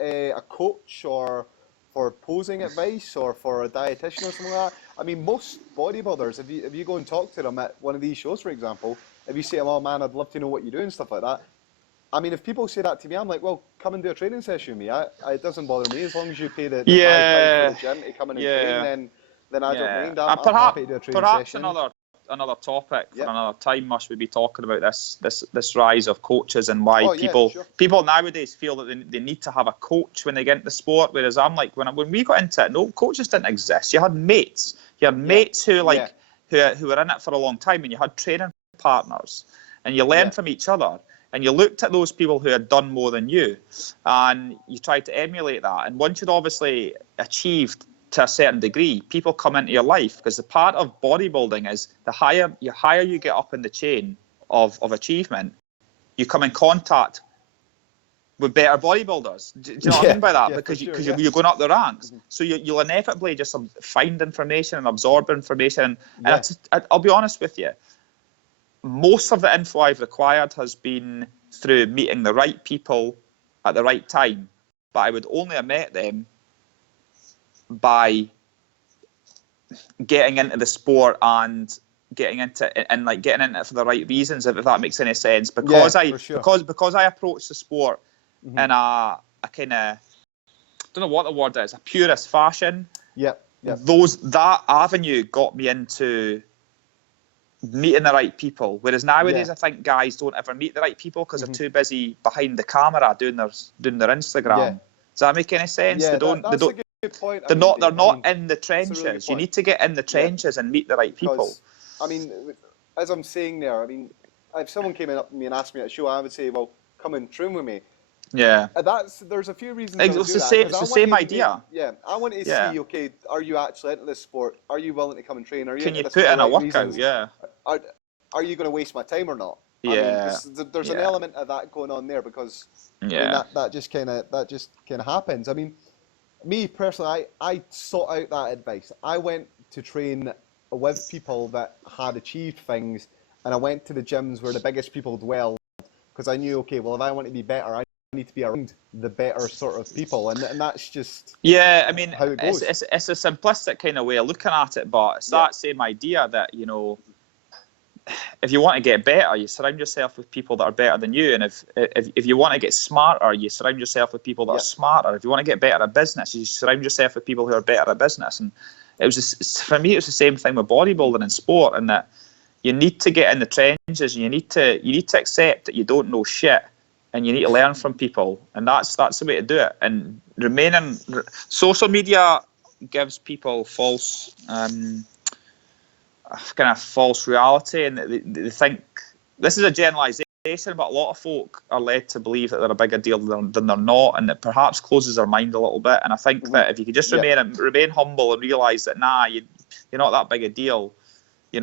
a coach or for posing advice or for a dietitian or something like that. I mean, most bodybuilders, if you go and talk to them at one of these shows, for example, if you say, "Oh man, I'd love to know what you do" and stuff like that. I mean, if people say that to me, I'm like, well, come and do a training session with me. It doesn't bother me as long as you pay the £5 for the gym to come in and train. Then I don't mind. I'm happy to do a training session. Perhaps another topic for another time must we be talking about this rise of coaches and why people nowadays feel that they need to have a coach when they get into the sport. Whereas I'm like, when we got into it, no, coaches didn't exist. You had mates. You had mates who were in it for a long time, and you had training partners, and you learned from each other. And you looked at those people who had done more than you, and you tried to emulate that. And once you'd obviously achieved to a certain degree, people come into your life, because the part of bodybuilding is the higher you get up in the chain of achievement, you come in contact with better bodybuilders. Do you know what I mean by that? Because you're going up the ranks. So you'll inevitably just find information and absorb information. And I'll be honest with you, most of the info I've required has been through meeting the right people at the right time, but I would only have met them by getting into the sport and getting into it for the right reasons, if that makes any sense. Because I approached the sport in a kind of, I don't know what the word is, a purist fashion. That avenue got me into meeting the right people, whereas nowadays I think guys don't ever meet the right people because they're too busy behind the camera doing their Instagram. Does that make any sense? That's a good point. They're not in the trenches. Really, you need to get in the trenches and meet the right people. I mean, as I'm saying there, I mean, if someone came up to me and asked me at a show, I would say, well, come and train with me. Yeah. There's a few reasons. It's the same idea. I want to see, okay, are you actually into this sport? Are you willing to come and train? Can you put in a workout? Yeah. Are you going to waste my time or not? Yeah. I mean, there's an element of that going on there because I mean, that just kind of happens. I mean, me personally, I sought out that advice. I went to train with people that had achieved things, and I went to the gyms where the biggest people dwelled because I knew, okay, well, if I want to be better, I need to be around the better sort of people, and that's just I mean, how it goes. It's a simplistic kind of way of looking at it, but it's that same idea that, if you want to get better, you surround yourself with people that are better than you, and if you want to get smarter, you surround yourself with people that are smarter. If you want to get better at business, you surround yourself with people who are better at business. And for me, it was the same thing with bodybuilding and sport, and that you need to get in the trenches, and you need to accept that you don't know shit, and you need to learn from people, and that's the way to do it. And social media gives people false kind of false reality, and they think this is a generalization, but a lot of folk are led to believe that they're a bigger deal than they're not, and it perhaps closes their mind a little bit. And I think that if you could just remain humble and realize that you're not that big a deal, you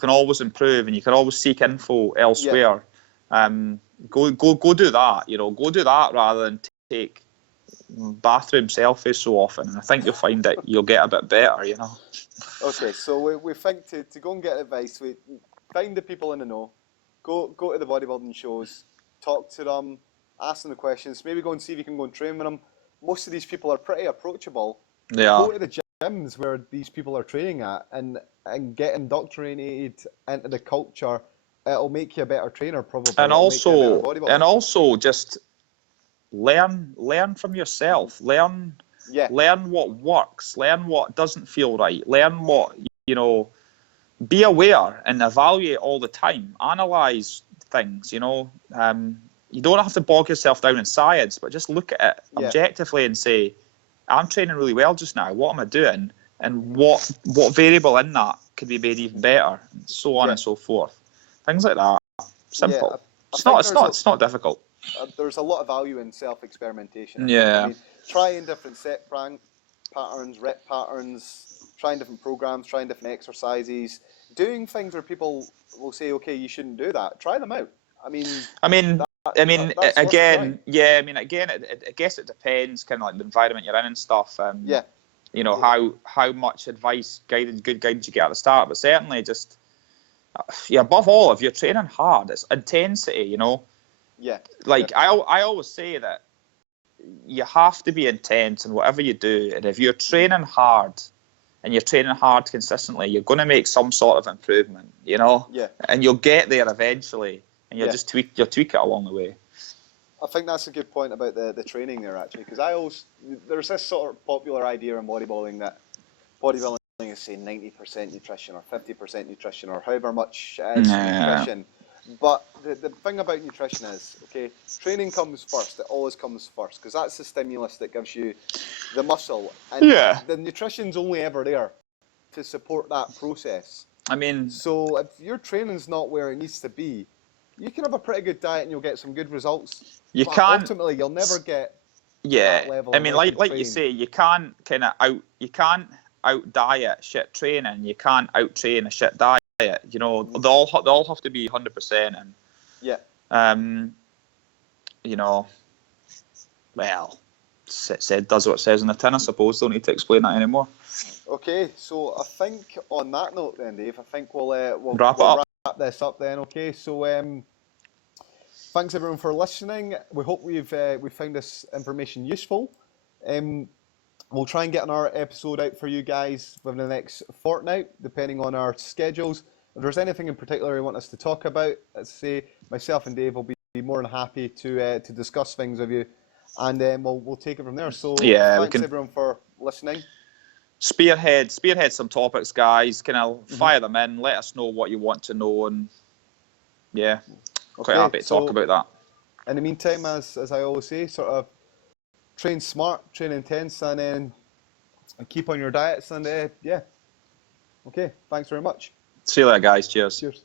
can always improve, and you can always seek info elsewhere. Go do that, go do that rather than take bathroom selfies so often, and I think you'll find that you'll get a bit better, Okay, so we think to go and get advice, we find the people in the know, go to the bodybuilding shows, talk to them, ask them the questions, maybe go and see if you can go and train with them. Most of these people are pretty approachable. Go to the gyms where these people are training at and get indoctrinated into the culture. It'll make you a better trainer, probably. And also just learn from yourself. Learn what works. Learn what doesn't feel right. Learn what, be aware and evaluate all the time. Analyze things, You don't have to bog yourself down in science, but just look at it objectively and say, I'm training really well just now. What am I doing? And what variable in that could be made even better, and so on and so forth. Things like that. Simple. Yeah, It's not difficult. There's a lot of value in self-experimentation. Yeah. I mean, trying different set patterns, rep patterns, trying different programs, trying different exercises, doing things where people will say, okay, you shouldn't do that. Try them out. I mean, that's again, yeah. I mean, again, I guess it depends, kind of like the environment you're in and stuff. Yeah. You know, how much advice, good guidance you get at the start, but certainly just, above all, if you're training hard, it's intensity. You know. Yeah. Like I always say that you have to be intense in whatever you do, and if you're training hard and you're training hard consistently, you're going to make some sort of improvement, you know. Yeah. And you'll get there eventually, and you'll just tweak it along the way. I think that's a good point about the training there, actually, because there's this sort of popular idea in bodybuilding that bodybuilding is, say, 90% nutrition or 50% nutrition or however much it is nutrition. But the thing about nutrition is, okay, training comes first. It always comes first, because that's the stimulus that gives you the muscle. And the nutrition's only ever there to support that process. I mean, so if your training's not where it needs to be, you can have a pretty good diet and you'll get some good results. Ultimately, you'll never get to that level. I mean, like you say, you can't out diet shit training. You can't out train a shit diet. You know, they all have to be 100%. And you know, well, said does what it says in the tin, I suppose. Don't need to explain that anymore. Okay, so I think on that note, then, Dave, I think we'll wrap this up then. Okay, so thanks everyone for listening. We hope we found this information useful. We'll try and get another episode out for you guys within the next fortnight, depending on our schedules. If there's anything in particular you want us to talk about, let's say myself and Dave will be more than happy to discuss things with you, and we'll take it from there. So thanks everyone for listening. Spearhead some topics, guys. Kind of fire them in. Let us know what you want to know, and quite happy to talk about that. In the meantime, as I always say, sort of train smart, train intense, and then keep on your diets. And okay, thanks very much. See you later, guys. Cheers. Cheers.